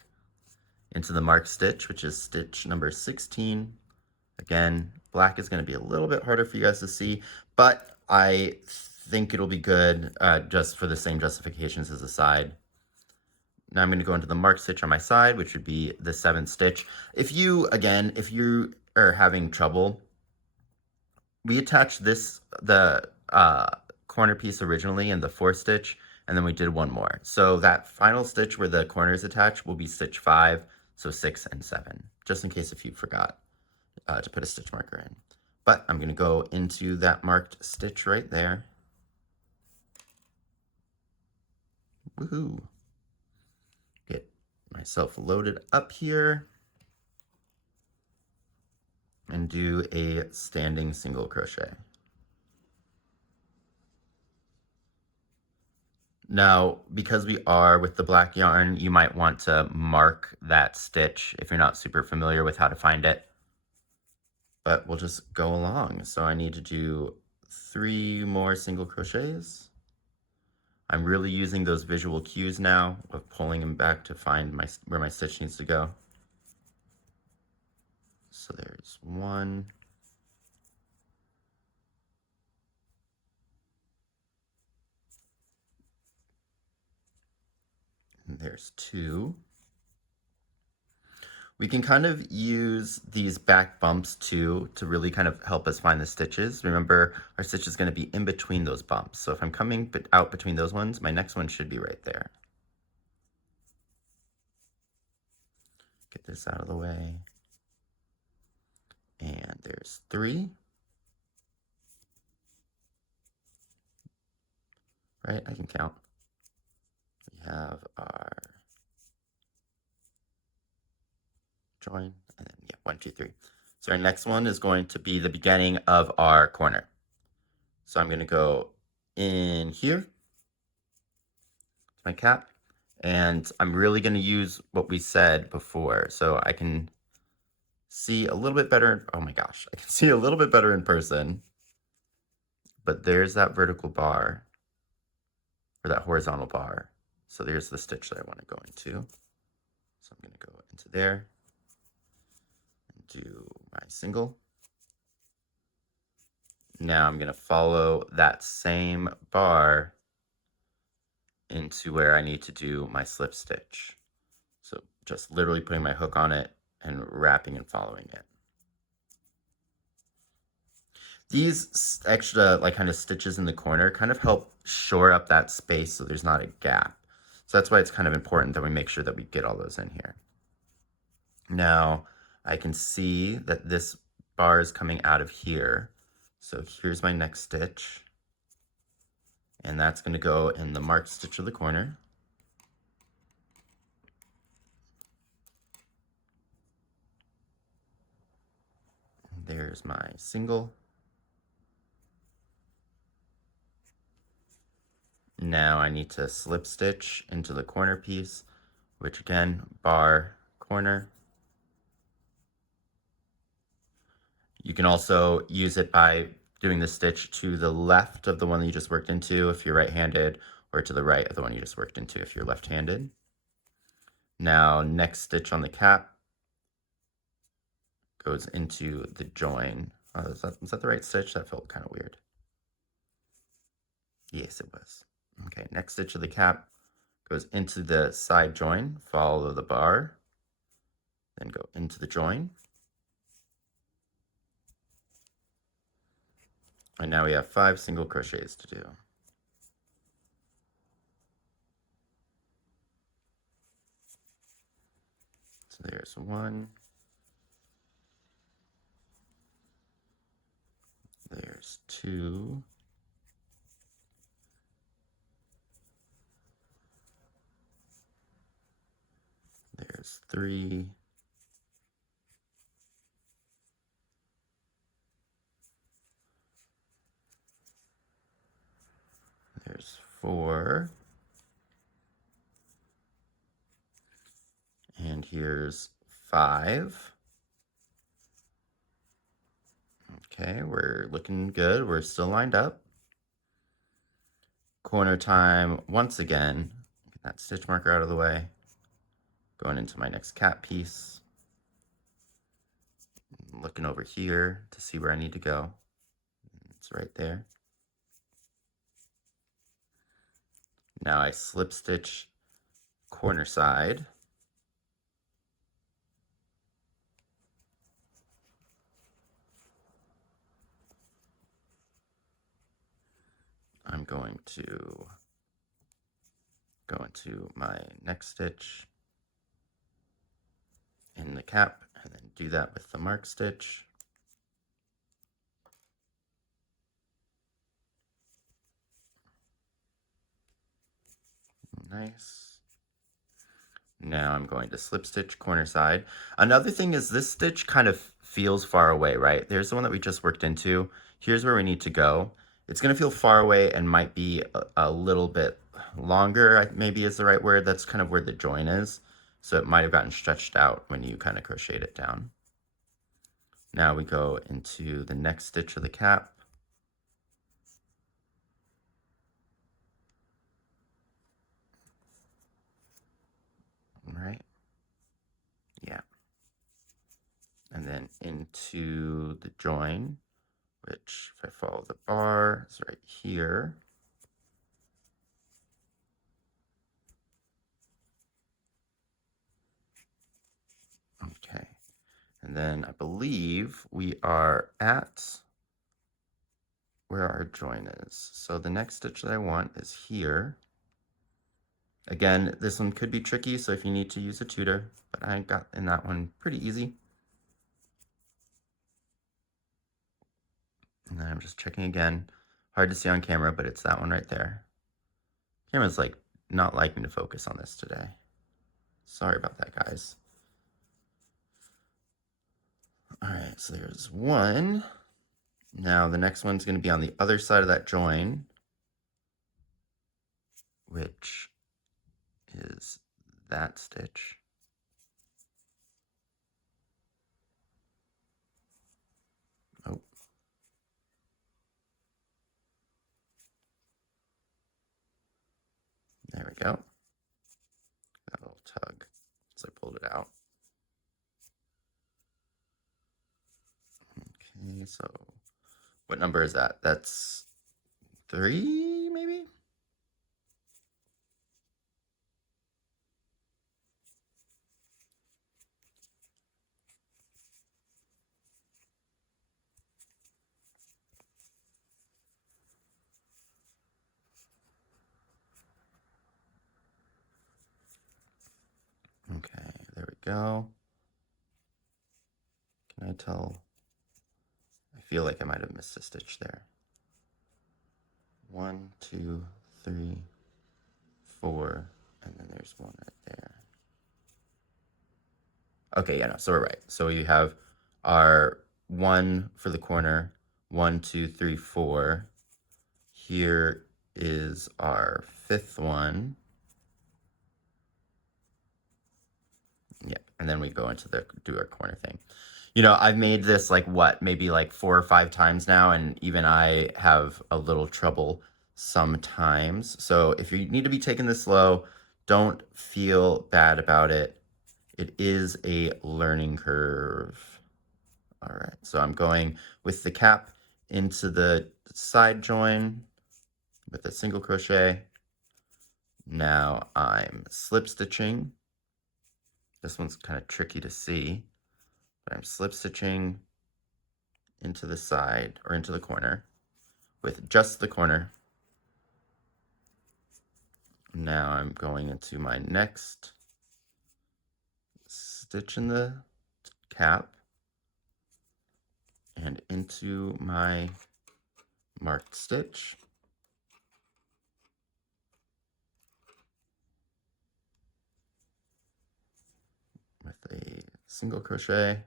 into the mark stitch, which is stitch number 16. Again, black is going to be a little bit harder for you guys to see, but I think it'll be good just for the same justifications as the side. Now I'm going to go into the mark stitch on my side, which would be the 7th stitch. If you are having trouble, we attached the corner piece originally in the 4th stitch, and then we did one more. So that final stitch where the corner is attached will be stitch 5, so 6 and 7, just in case if you forgot to put a stitch marker in. But I'm going to go into that marked stitch right there. Woohoo! Get myself loaded up here and do a standing single crochet. Now, because we are with the black yarn, you might want to mark that stitch if you're not super familiar with how to find it. But we'll just go along. So I need to do 3 more single crochets. I'm really using those visual cues now of pulling them back to find where my stitch needs to go. So there's 1. And there's 2. We can kind of use these back bumps too to really kind of help us find the stitches. Remember, our stitch is going to be in between those bumps. So if I'm coming out between those ones, my next one should be right there. Get this out of the way. And there's 3. Right, I can count. We have our join, and then 1, 2, 3. So our next one is going to be the beginning of our corner. So I'm going to go in here, my cap, and I'm really going to use what we said before, so I can see a little bit better. Oh my gosh, I can see a little bit better in person. But there's that vertical bar, or that horizontal bar. So there's the stitch that I want to go into. So I'm going to go into there. Do my single. Now I'm going to follow that same bar into where I need to do my slip stitch. So just literally putting my hook on it and wrapping and following it. These extra like kind of stitches in the corner kind of help shore up that space so there's not a gap. So that's why it's kind of important that we make sure that we get all those in here. Now I can see that this bar is coming out of here. So here's my next stitch. And that's going to go in the marked stitch of the corner. there's my single. Now I need to slip stitch into the corner piece, which again, bar, corner. You can also use it by doing the stitch to the left of the one that you just worked into if you're right-handed, or to the right of the one you just worked into if you're left-handed. Now, next stitch on the cap goes into the join. Was that the right stitch? That felt kind of weird. Yes, it was. Okay, next stitch of the cap goes into the side join, follow the bar, then go into the join. And now we have 5 single crochets to do. So there's 1. There's 2. There's 3. There's 4. And here's 5. Okay, we're looking good. We're still lined up. Corner time once again. Get that stitch marker out of the way. Going into my next cap piece. Looking over here to see where I need to go. It's right there. Now I slip stitch corner side. I'm going to go into my next stitch in the cap and then do that with the mark stitch. Nice. Now I'm going to slip stitch corner side. Another thing is this stitch kind of feels far away, right? There's the one that we just worked into. Here's where we need to go. It's going to feel far away and might be a little bit longer, maybe is the right word. That's kind of where the join is. So it might have gotten stretched out when you kind of crocheted it down. Now we go into the next stitch of the cap. Right? Yeah. And then into the join, which if I follow the bar, is right here. Okay. And then I believe we are at where our join is. So the next stitch that I want is here. Again, this one could be tricky, so if you need to use a tutor, but I got in that one pretty easy. And then I'm just checking again. Hard to see on camera, but it's that one right there. Camera's like not liking to focus on this today. Sorry about that, guys. All right, so there's 1. Now the next one's going to be on the other side of that join, which is that stitch. Oh. There we go. That little tug as I pulled it out. Okay, so what number is that? That's 3, maybe? Okay, there we go. Can I tell? I feel like I might have missed a stitch there. 1, 2, 3, 4, and then there's 1 right there. Okay, yeah, no, so we're right. So we have our 1 for the corner, 1, 2, 3, 4. Here is our 5th one. Yeah, and then we go into do our corner thing. You know, I've made this like what, maybe like 4 or 5 times now, and even I have a little trouble sometimes. So if you need to be taking this slow, don't feel bad about it. It is a learning curve. All right, so I'm going with the cap into the side join with a single crochet. Now I'm slip stitching. This one's kind of tricky to see, but I'm slip stitching into the side or into the corner with just the corner. Now I'm going into my next stitch in the cap and into my marked stitch. With a single crochet.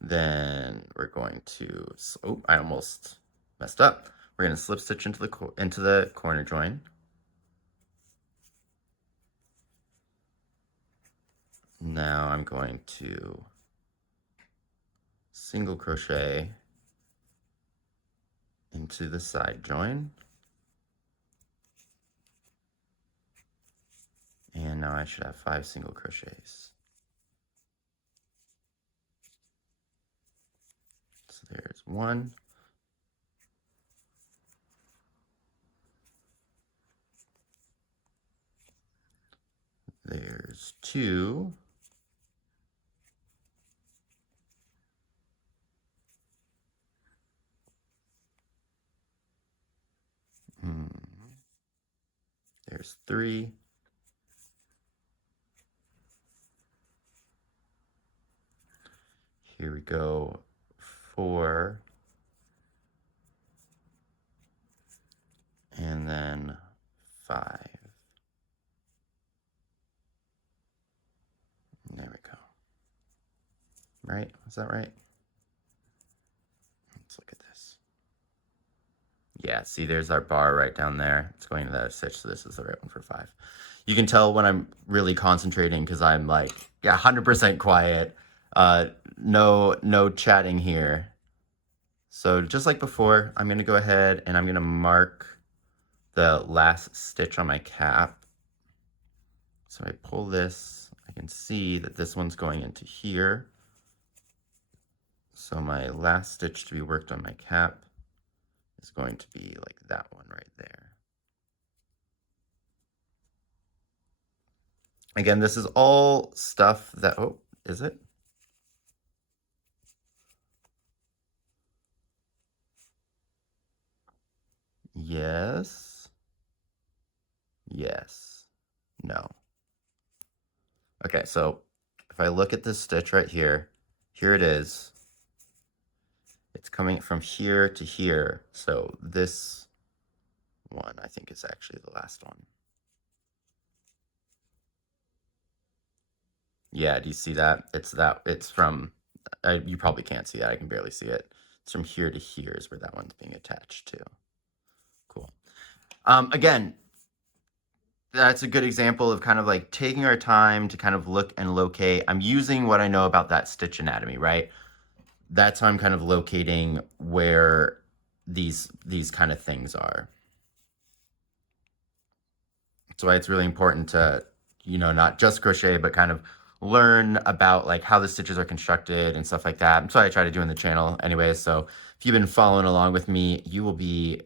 Then we're going to, oh, I almost messed up. We're going to slip stitch into the corner join. Now I'm going to single crochet into the side join. And now I should have 5 single crochets. So there's 1. There's 2. There's 3. Here we go, 4. And then 5. There we go. Right? Is that right? Let's look at this. Yeah, see, there's our bar right down there. It's going to that stitch, so this is the right one for 5. You can tell when I'm really concentrating because I'm like, yeah, 100% quiet. No chatting here. So just like before, I'm going to go ahead and I'm going to mark the last stitch on my cap. So I pull this, I can see that this one's going into here. So my last stitch to be worked on my cap is going to be like that one right there. Again, this is all stuff that, oh, is it? Yes. Yes. No. Okay, so if I look at this stitch right here, here it is. It's coming from here to here. So this one, I think, is actually the last one. Yeah, do you see that? It's from, you probably can't see that. I can barely see it. It's from here to here is where that one's being attached to. Cool. Again, that's a good example of kind of like taking our time to kind of look and locate. I'm using what I know about that stitch anatomy, right? That's how I'm kind of locating where these kind of things are. That's why it's really important to, you know, not just crochet, but kind of learn about like how the stitches are constructed and stuff like that. That's what I try to do in the channel anyway. So if you've been following along with me, you will be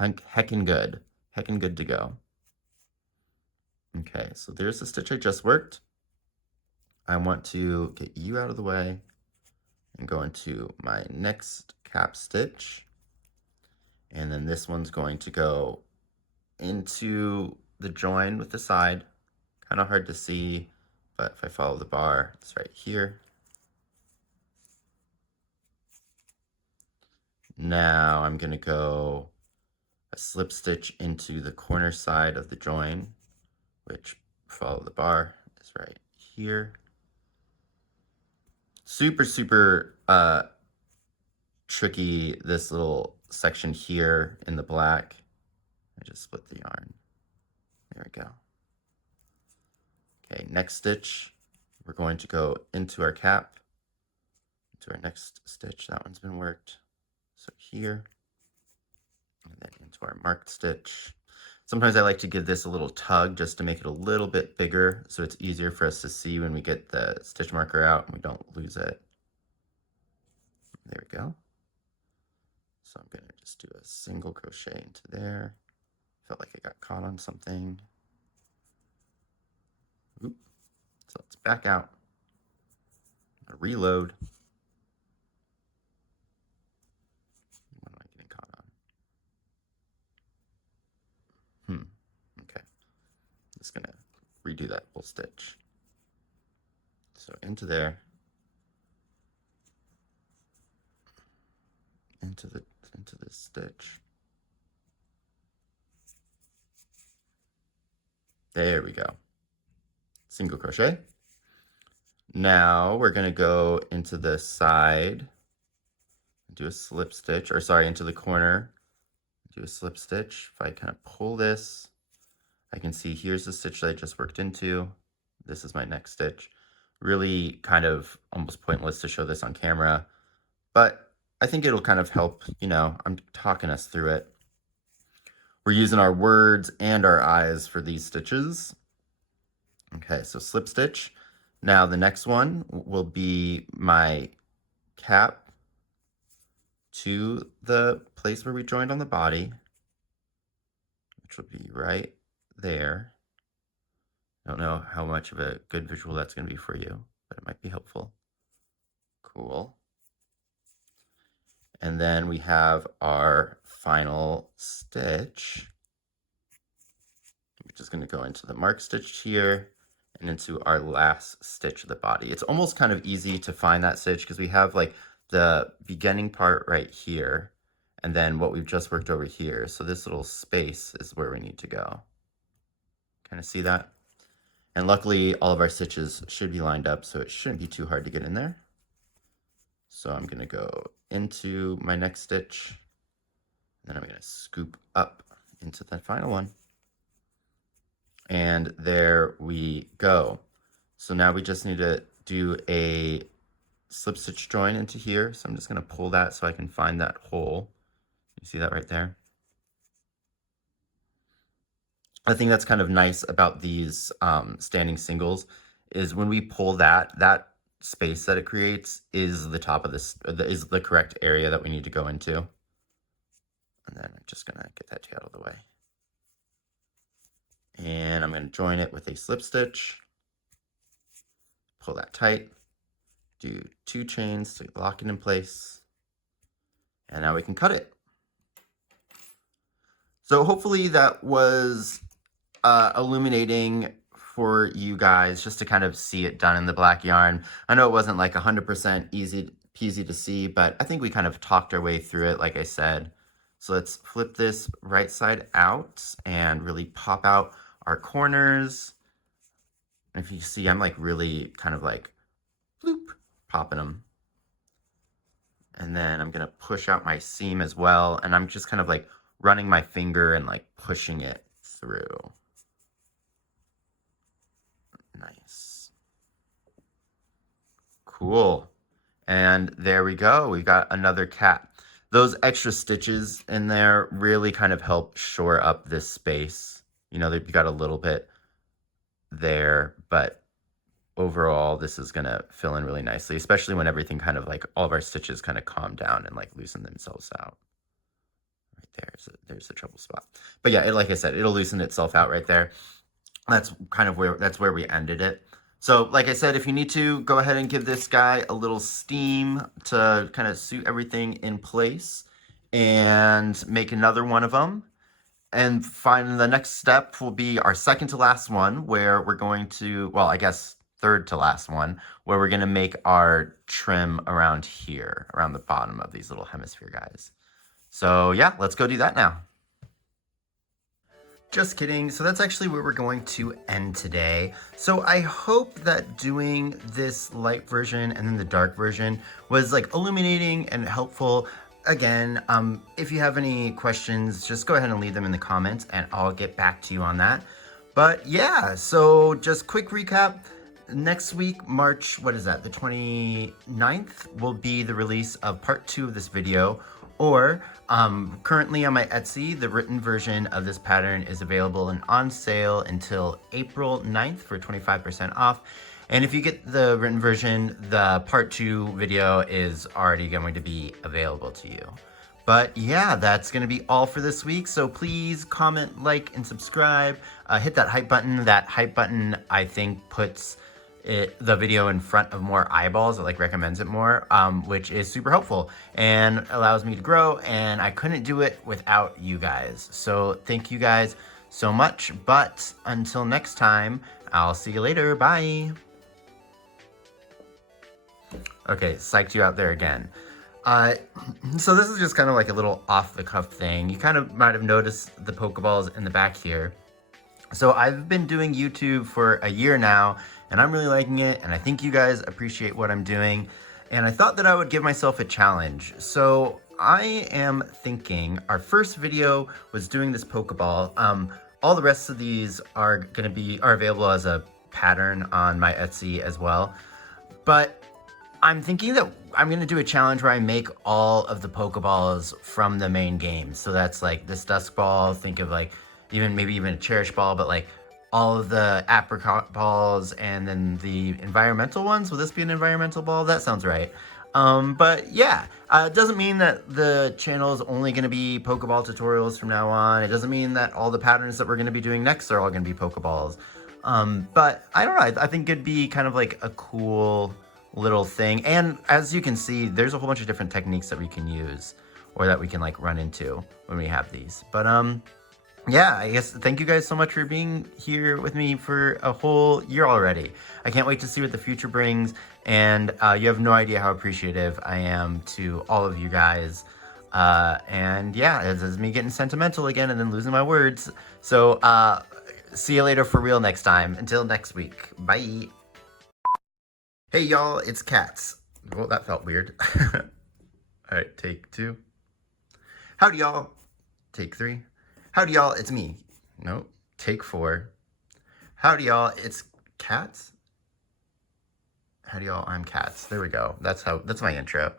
heckin' good to go. Okay, so there's the stitch I just worked. I want to get you out of the way and go into my next cap stitch. And then this one's going to go into the join with the side. Kind of hard to see, but if I follow the bar, it's right here. Now I'm going to go a slip stitch into the corner side of the join, which, follow the bar, is right here. Super, super tricky, this little section here in the black. I just split the yarn. There we go. Okay, next stitch, we're going to go into our cap, into our next stitch. That one's been worked. So here, and then into our marked stitch. Sometimes I like to give this a little tug just to make it a little bit bigger so it's easier for us to see when we get the stitch marker out and we don't lose it. There we go. So I'm going to just do a single crochet into there. Felt like I got caught on something. Oop. So let's back out. Reload. What am I getting caught on? Okay. Just gonna redo that whole stitch. So into there. Into this stitch. There we go. Single crochet. Now we're going to go into the side, do a slip stitch, or sorry, into the corner, do a slip stitch. If I kind of pull this, I can see here's the stitch that I just worked into. This is my next stitch. Really kind of almost pointless to show this on camera, but I think it'll kind of help, you know, I'm talking us through it. We're using our words and our eyes for these stitches. Okay, so slip stitch. Now the next one will be my cap to the place where we joined on the body, which will be right there. I don't know how much of a good visual that's going to be for you, but it might be helpful. Cool. And then we have our final stitch, which is going to go into the mark stitch here and into our last stitch of the body. It's almost kind of easy to find that stitch because we have like the beginning part right here and then what we've just worked over here. So this little space is where we need to go. Kind of see that? And luckily all of our stitches should be lined up, so it shouldn't be too hard to get in there. So I'm going to go into my next stitch, and then I'm going to scoop up into the final one. And there we go. So now we just need to do a slip stitch join into here. So I'm just going to pull that so I can find that hole. You see that right there? I think that's kind of nice about these standing singles is when we pull that space that it creates is the top of this, is the correct area that we need to go into. And then I'm just going to get that tail out of the way. And I'm going to join it with a slip stitch, pull that tight, do 2 chains to lock it in place, and now we can cut it. So hopefully that was illuminating for you guys just to kind of see it done in the black yarn. I know it wasn't like 100% easy peasy to see, but I think we kind of talked our way through it, like I said. So let's flip this right side out and really pop out our corners. And if you see, I'm like really kind of like bloop, popping them. And then I'm gonna push out my seam as well. And I'm just kind of like running my finger and like pushing it through. Nice. Cool. And there we go. We've got another cap. Those extra stitches in there really kind of help shore up this space. You know, they've got a little bit there, but overall, this is going to fill in really nicely, especially when everything kind of like all of our stitches kind of calm down and like loosen themselves out. Right there, there's the trouble spot. But yeah, like I said, it'll loosen itself out right there. That's kind of where we ended it. So like I said, if you need to, go ahead and give this guy a little steam to kind of suit everything in place and make another one of them. And finally, the next step will be our second to last one, where we're going to, well, I guess third to last one, where we're going to make our trim around here, around the bottom of these little hemisphere guys. So yeah, let's go do that now. Just kidding. So that's actually where we're going to end today. So I hope that doing this light version and then the dark version was like illuminating and helpful. Again, if you have any questions, just go ahead and leave them in the comments and I'll get back to you on that. But yeah, so just quick recap. Next week, March, what is that? The 29th will be the release of part 2 of this video. Or currently on my Etsy, the written version of this pattern is available and on sale until April 9th for 25% off. And if you get the written version, the part 2 video is already going to be available to you. But yeah, that's going to be all for this week. So please comment, like, and subscribe. Hit that hype button. That hype button, I think, puts the video in front of more eyeballs. It like recommends it more, which is super helpful and allows me to grow, and I couldn't do it without you guys. So thank you guys so much. But until next time, I'll see you later. Bye. Okay, psyched you out there again. So this is just kind of like a little off the cuff thing. You kind of might have noticed the pokeballs in the back here. So I've been doing YouTube for a year now, and I'm really liking it, and I think you guys appreciate what I'm doing, and I thought that I would give myself a challenge. So I am thinking, our first video was doing this Pokeball. All the rest of these are available as a pattern on my Etsy as well. But I'm thinking that I'm gonna do a challenge where I make all of the Pokeballs from the main game. So that's like this Dusk Ball, think of like maybe even a Cherish Ball, but like all of the apricot balls and then the environmental ones. Will this be an environmental ball? That sounds right. But yeah, it doesn't mean that the channel is only going to be Pokeball tutorials from now on. It doesn't mean that all the patterns that we're going to be doing next are all going to be Pokeballs. But I don't know. I think it'd be kind of like a cool little thing. And as you can see, there's a whole bunch of different techniques that we can use or that we can like run into when we have these. But yeah, I guess thank you guys so much for being here with me for a whole year already. I can't wait to see what the future brings, and you have no idea how appreciative I am to all of you guys. And yeah, this is me getting sentimental again and then losing my words. So see you later for real next time. Until next week. Bye. Hey y'all, it's Cats. Well, that felt weird. All right, take 2. Howdy y'all. Take 3. Howdy y'all, it's me. No, take 4. Howdy y'all, it's Cats. Howdy y'all, I'm Cats. There we go. That's my intro.